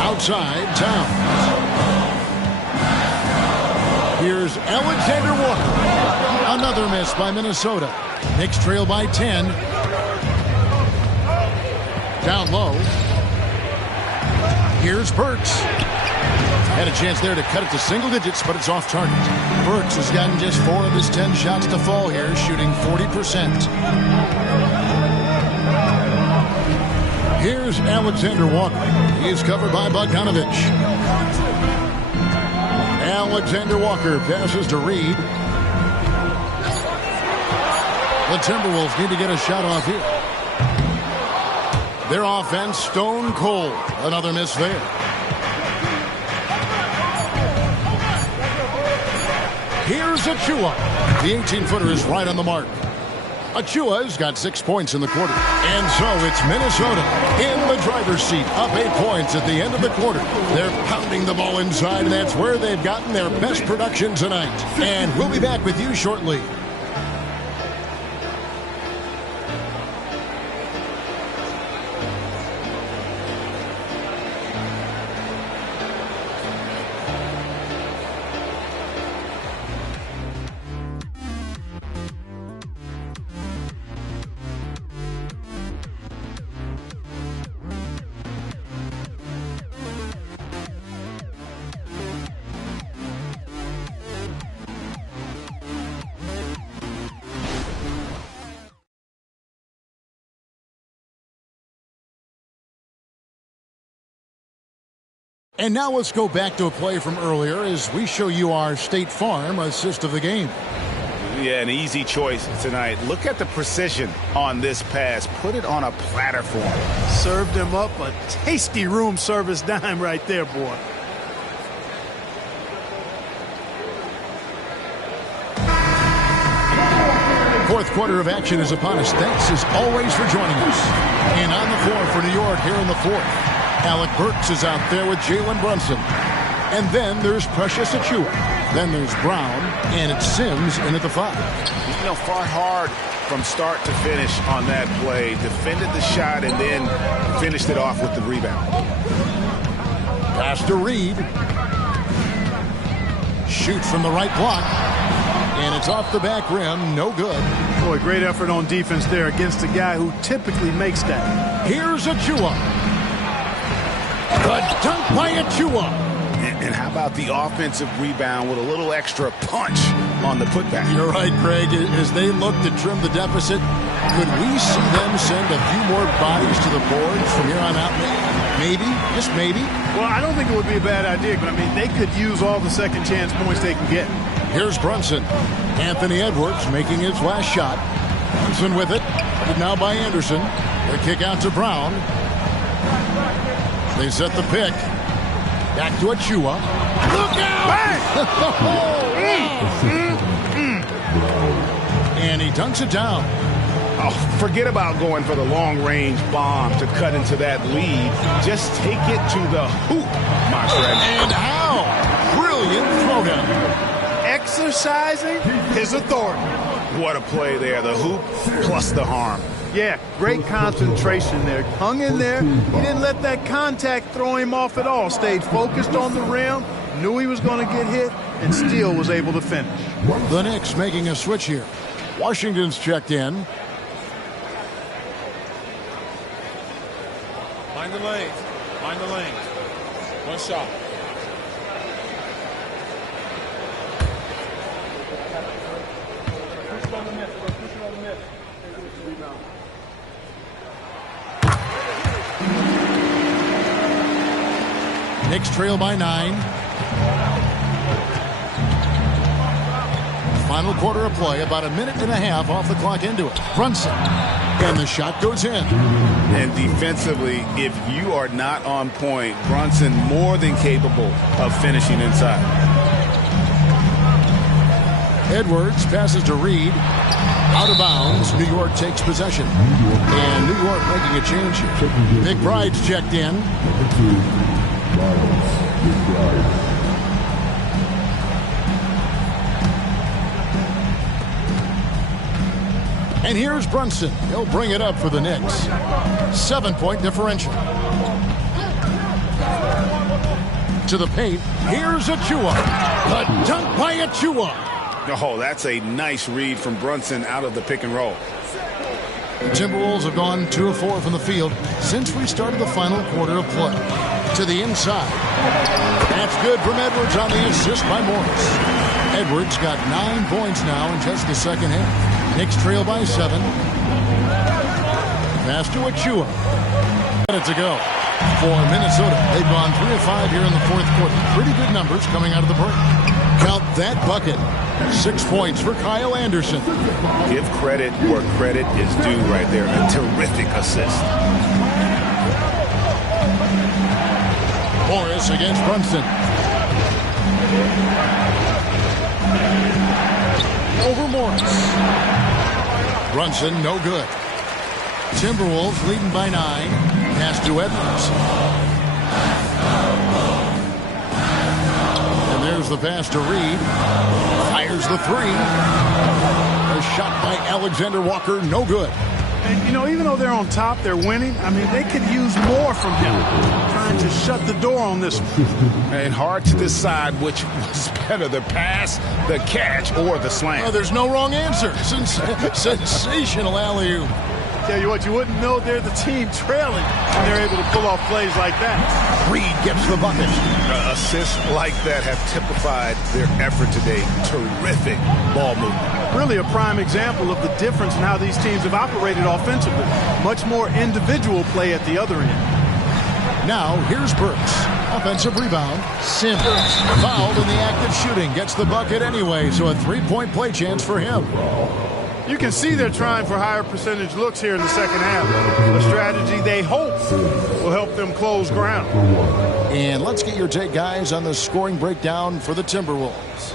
Outside, Towns. Here's Alexander Walker. Another miss by Minnesota. Knicks trail by 10. Down low. Here's Burks. Had a chance there to cut it to single digits, but it's off target. Burks has gotten just 4 of his 10 shots to fall here, shooting 40%. Here's Alexander Walker. He is covered by Bogdanovich. Alexander Walker passes to Reed. The Timberwolves need to get a shot off here. Their offense stone cold. Another miss there. Here's Achua. The 18-footer is right on the mark. Achua's got 6 points in the quarter. And so it's Minnesota in the driver's seat, up 8 points at the end of the quarter. They're pounding the ball inside, and that's where they've gotten their best production tonight. And we'll be back with you shortly. And now let's go back to a play from earlier as we show you our State Farm assist of the game. Yeah, an easy choice tonight. Look at the precision on this pass. Put it on a platter for him. Served him up a tasty room service dime right there, boy. Fourth quarter of action is upon us. Thanks as always for joining us. And on the floor for New York here in the fourth. Alec Burks is out there with Jalen Brunson. And then there's Precious Achua. Then there's Brown, and it's Sims in at the 5. You know, fought hard from start to finish on that play. Defended the shot and then finished it off with the rebound. Pass to Reed. Shoot from the right block. And it's off the back rim. No good. Boy, great effort on defense there against a guy who typically makes that. Here's Achua. The dunk by Achua. And how about the offensive rebound with a little extra punch on the putback? You're right, Craig. As they look to trim the deficit, could we see them send a few more bodies to the boards from here on out? Maybe, just maybe. Well, I don't think it would be a bad idea, but I mean, they could use all the second chance points they can get. Here's Brunson. Anthony Edwards making his last shot. Brunson with it. But now by Anderson. The kick out to Brown. They set the pick. Back to Achua. Look out! And he dunks it down. Oh, forget about going for the long-range bomb to cut into that lead. Just take it to the hoop, my friend. And how? Brilliant throwdown. Exercising his authority. What a play there. The hoop plus the harm. Yeah, great concentration there. Hung in there. He didn't let that contact throw him off at all. Stayed focused on the rim. Knew he was going to get hit and still was able to finish. The Knicks making a switch here. Washington's checked in. Mind the lanes. Mind the lanes. One shot. Knicks trail by 9. Final quarter of play, about a minute and a half off the clock into it. Brunson. And the shot goes in. And defensively, if you are not on point, Brunson more than capable of finishing inside. Edwards passes to Reed. Out of bounds. New York takes possession. And New York making a change here. McBride's checked in. And here's Brunson. He'll bring it up for the Knicks. 7-point differential. To the paint. Here's Achua. A dunk by Achua. Oh, that's a nice read from Brunson out of the pick and roll. The Timberwolves have gone 2 of 4 from the field since we started the final quarter of play. To the inside. That's good from Edwards on the assist by Morris. Edwards got 9 points now in just the second half. Knicks trail by 7. Pass to Achua. Minutes to go for Minnesota. They've gone 3 of 5 here in the fourth quarter. Pretty good numbers coming out of the break. Count that bucket. 6 points for Kyle Anderson. Give credit where credit is due right there. A terrific assist. Morris against Brunson. Over Morris. Brunson, no good. Timberwolves leading by 9. Pass to Edwards. And there's the pass to Reed. Fires the 3. A shot by Alexander Walker, no good. And, you know, even though they're on top, they're winning. I mean, they could use more from him. Trying to shut the door on this one. And hard to decide which was better, the pass, the catch, or the slam. Oh, there's no wrong answer. Sensational alley-oop. Tell you what, you wouldn't know they're the team trailing when they're able to pull off plays like that. Reed gets the bucket. Assists like that have typified their effort today. Terrific ball movement. Really a prime example of the difference in how these teams have operated offensively. Much more individual play at the other end. Now, here's Burks. Offensive rebound. Sims. Fouled in the act of shooting. Gets the bucket anyway, so a 3-point play chance for him. You can see they're trying for higher percentage looks here in the second half. A strategy they hope will help them close ground. And let's get your take, guys, on the scoring breakdown for the Timberwolves.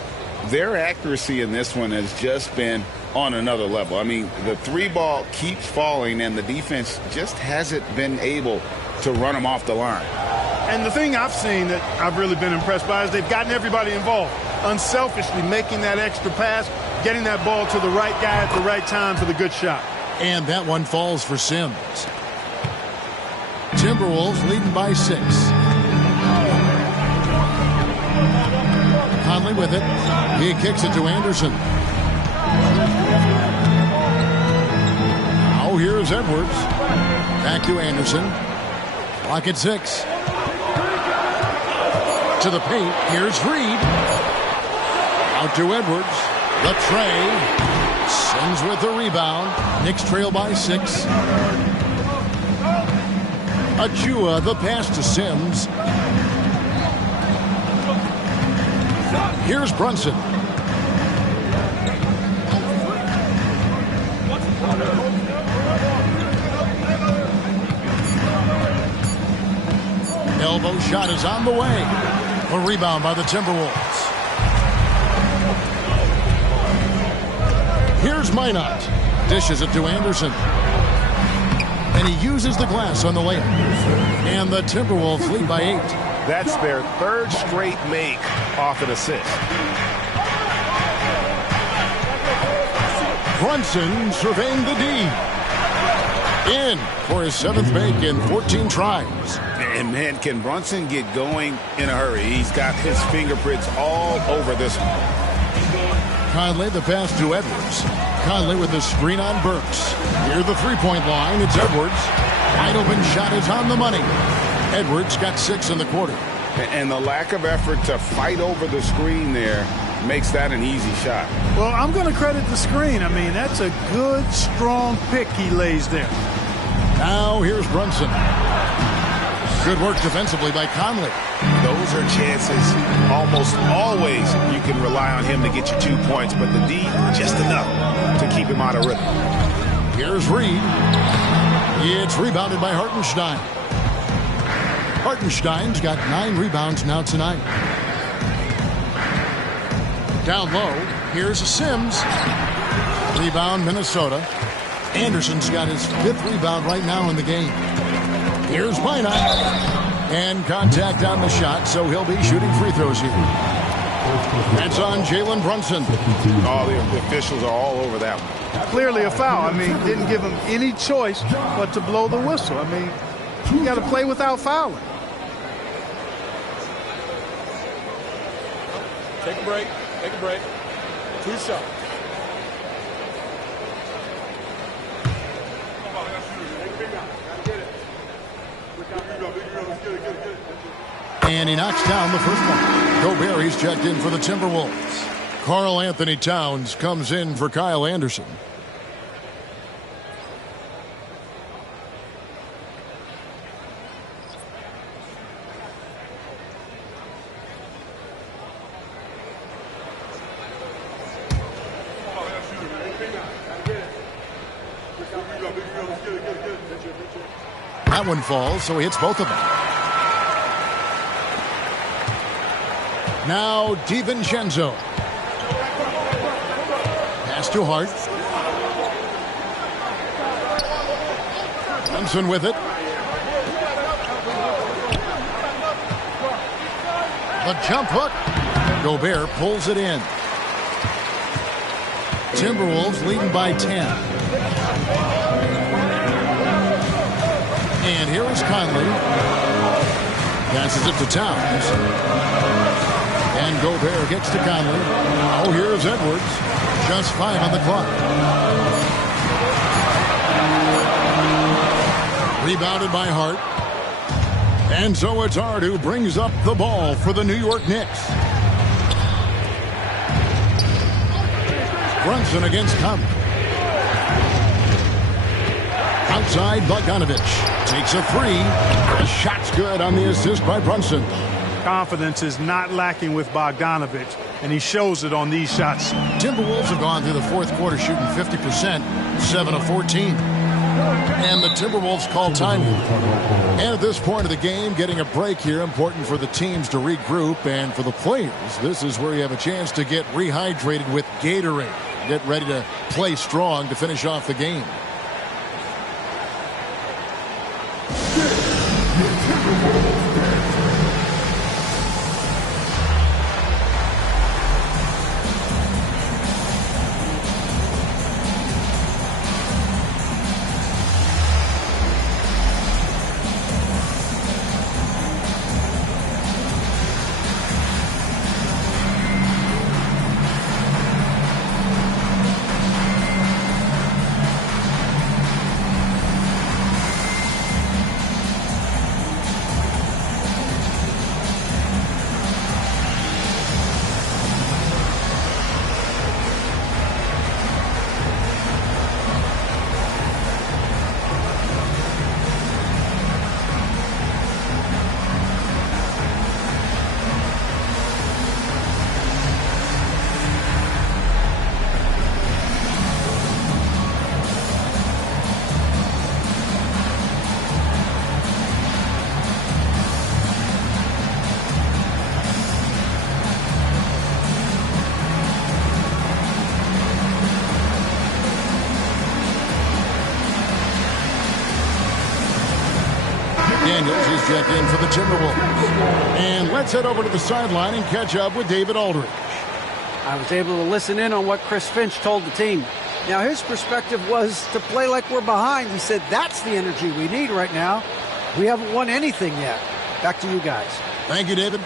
Their accuracy in this one has just been on another level. I mean, the 3-ball keeps falling, and the defense just hasn't been able to run them off the line. And the thing I've seen that I've really been impressed by is they've gotten everybody involved. Unselfishly making that extra pass, getting that ball to the right guy at the right time for the good shot. And that one falls for Sims. Timberwolves leading by 6. Conley with it. He kicks it to Anderson. Now here's Edwards. Back to Anderson. Clock at 6. to the paint. Here's Reed. Out to Edwards. The tray. Sims with the rebound. Knicks trail by 6. Achua, the pass to Sims. Here's Brunson. Elbow shot is on the way. A rebound by the Timberwolves. Here's Minot. Dishes it to Anderson. And he uses the glass on the layup. And the Timberwolves lead by 8. That's their 3rd straight make off an assist. Brunson surveying the D. In for his 7th make in 14 tries. And, man, can Brunson get going in a hurry? He's got his fingerprints all over this one. Conley, the pass to Edwards. Conley with the screen on Burks. Near the three-point line, it's Edwards. Wide open shot is on the money. Edwards got 6 in the quarter. And the lack of effort to fight over the screen there makes that an easy shot. Well, I'm going to credit the screen. I mean, that's a good, strong pick he lays there. Now here's Brunson. Good work defensively by Conley. Those are chances almost always you can rely on him to get you 2 points, but the D, just enough to keep him out of rhythm. Here's Reed. It's rebounded by Hartenstein. Hartenstein's got 9 rebounds now tonight. Down low, here's Sims. Rebound, Minnesota. Anderson's got his 5th rebound right now in the game. Here's Minot. And contact on the shot, so he'll be shooting free throws here. That's on Jalen Brunson. Oh, the officials are all over that one. Clearly a foul. I mean, didn't give him any choice but to blow the whistle. I mean, you got to play without fouling. Take a break. Take a break. 2 shots. And he knocks down the first one. Gobert, he's checked in for the Timberwolves. Karl Anthony Towns comes in for Kyle Anderson. That one falls, so he hits both of them. Now DiVincenzo. Pass to Hart. Thompson with it. The jump hook. Gobert pulls it in. Timberwolves leading by 10. And here is Conley. Passes it to Towns. And Gobert gets to Conley. Oh, here's Edwards. Just 5 on the clock. Rebounded by Hart. And so it's Hart who brings up the ball for the New York Knicks. Brunson against Conley. Outside, Bogdanovich takes a 3. The shot's good on the assist by Brunson. Confidence is not lacking with Bogdanovich, and he shows it on these shots. Timberwolves have gone through the fourth quarter shooting 50%, 7 of 14. And the Timberwolves call time. And at this point of the game, getting a break here, important for the teams to regroup. And for the players, this is where you have a chance to get rehydrated with Gatorade. Get ready to play strong to finish off the game. McDaniels is checked in for the Timberwolves. And let's head over to the sideline and catch up with David Aldridge. I was able to listen in on what Chris Finch told the team. Now, his perspective was to play like we're behind. He said that's the energy we need right now. We haven't won anything yet. Back to you guys. Thank you, David.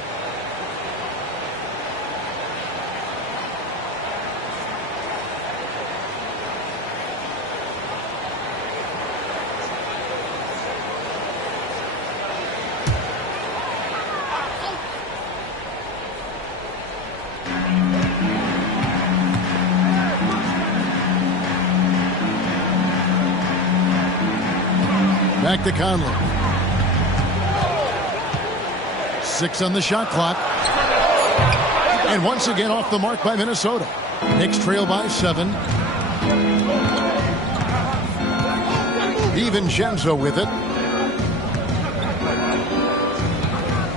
Back to Conley. 6 on the shot clock. And once again off the mark by Minnesota. Knicks trail by 7. DiVincenzo with it.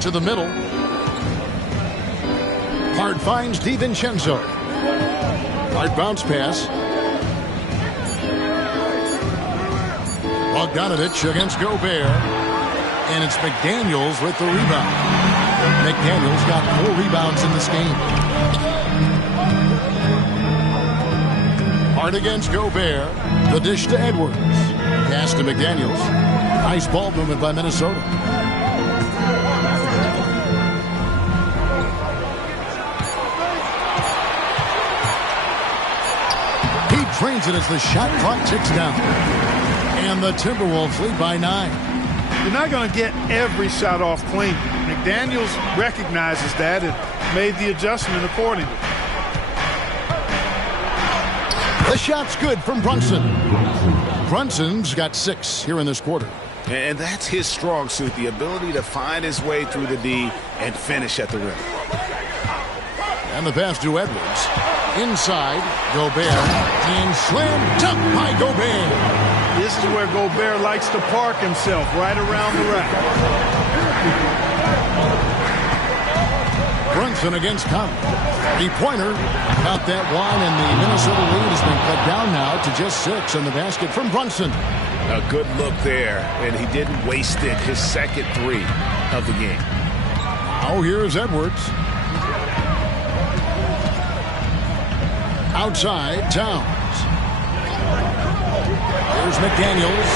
To the middle. Hart finds DiVincenzo. Hard bounce pass. Bogdanovich against Gobert. And it's McDaniels with the rebound. McDaniels got 4 rebounds in this game. Hart against Gobert. The dish to Edwards. Pass to McDaniels. Nice ball movement by Minnesota. He drains it as the shot clock ticks down. And the Timberwolves lead by 9. You're not going to get every shot off clean. McDaniels recognizes that and made the adjustment accordingly. The shot's good from Brunson. Brunson's got 6 here in this quarter. And that's his strong suit, the ability to find his way through the D and finish at the rim. And the pass to Edwards. Inside, Gobert. And slam dunk by Gobert. This is where Gobert likes to park himself, right around the rack. Brunson against Conley. 3-pointer. Got that one, and the Minnesota lead has been cut down now to just 6 on the basket from Brunson. A good look there, and he didn't waste it. His second 3 of the game. Now here's Edwards. Outside, Towns. Here's McDaniels.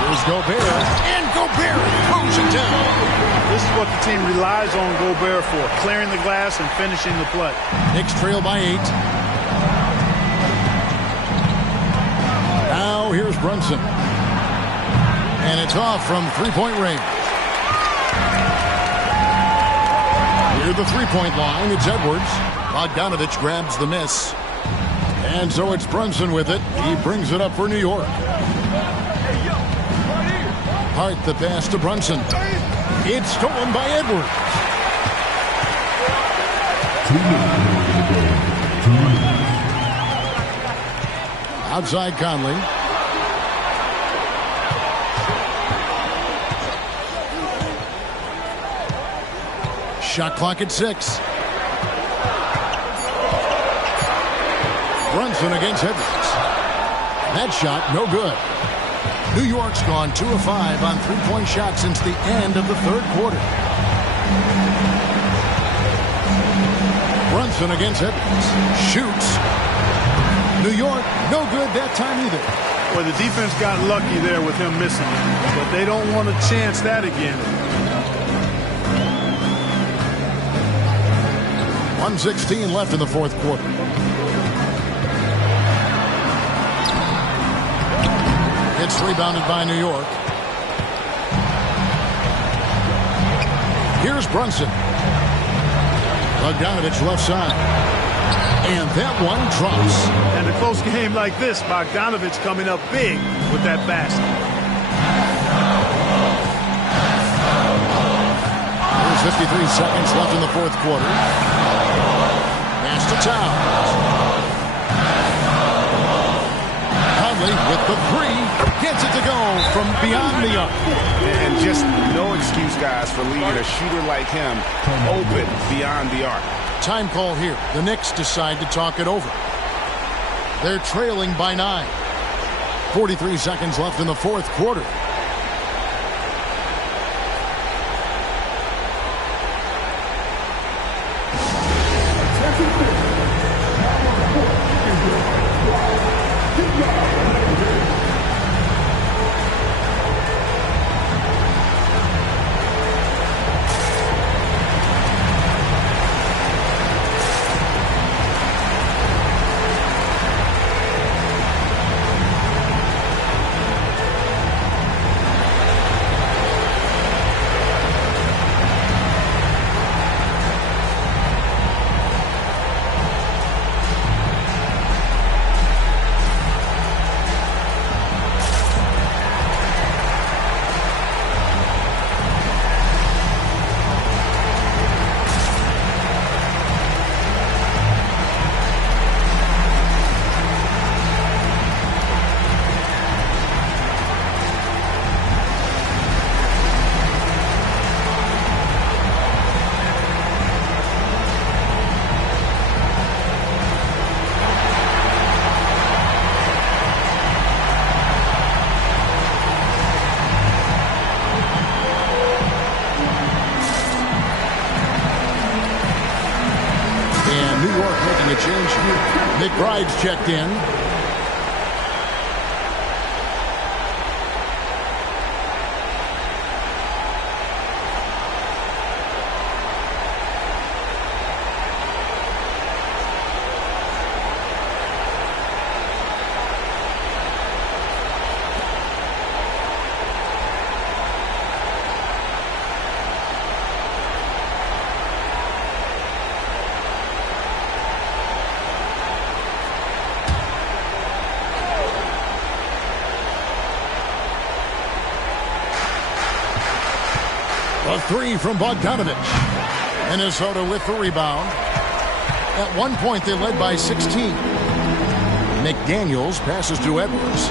Here's Gobert. And Gobert throws it down. This is what the team relies on Gobert for, clearing the glass and finishing the play. Knicks trail by 8. Now here's Brunson. And it's off from 3-point range. Near the 3-point line, it's Edwards. Bogdanovich grabs the miss. And so it's Brunson with it. He brings it up for New York. Hart the pass to Brunson. It's stolen by Edwards. Outside Conley. Shot clock at 6. Brunson against Edwards. That shot, no good. New York's gone 2 of 5 on 3-point shots since the end of the 3rd quarter. Brunson against Edwards. Shoots. New York, no good that time either. Well, the defense got lucky there with him missing, but they don't want to chance that again. 1:16 left in the 4th quarter. It's rebounded by New York. Here's Brunson. Bogdanovich left side. And that one drops. And a close game like this, Bogdanovich coming up big with that basket. There's 53 seconds left in the 4th quarter. Pass to Towns. Conley with the 3. Gets it to go from beyond the arc. And just no excuse, guys, for leaving a shooter like him open beyond the arc. Time call here. The Knicks decide to talk it over. They're trailing by 9. 43 seconds left in the 4th quarter. Bride's checked in. A three from Bogdanovich. Minnesota with the rebound. At one point, they led by 16. McDaniels passes to Edwards.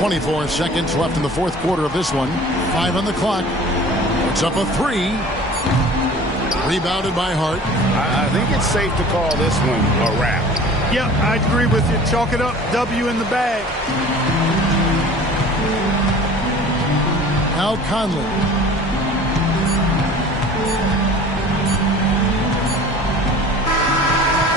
.24 seconds left in the fourth quarter of this one. 5 on the clock. It's up a three. Rebounded by Hart. I think it's safe to call this one a wrap. Yeah, I agree with you. Chalk it up. W in the bag. Al Conley.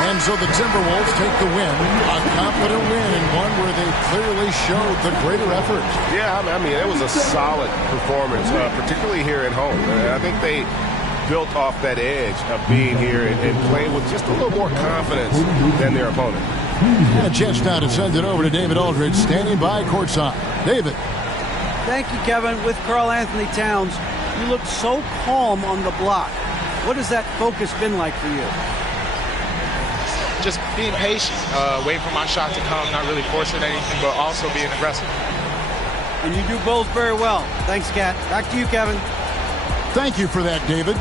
And so the Timberwolves take the win. A confident win and one where they clearly showed the greater effort. Yeah, I mean, it was a solid performance, particularly here at home. I think they built off that edge of being here and playing with just a little more confidence than their opponent. And a chance now to send it over to David Aldridge, standing by courtside. David. Thank you, Kevin. With Karl Anthony Towns, you looked so calm on the block. What has that focus been like for you? Just being patient, waiting for my shot to come, not really forcing anything, but also being aggressive. And you do both very well. Thanks, Kat. Back to you, Kevin. Thank you for that, David.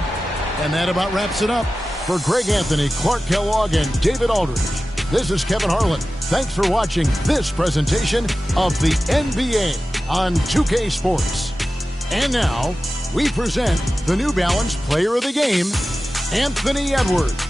And that about wraps it up. For Greg Anthony, Clark Kellogg, and David Aldridge, this is Kevin Harlan. Thanks for watching this presentation of the NBA on 2K Sports. And now, we present the New Balance Player of the Game, Anthony Edwards.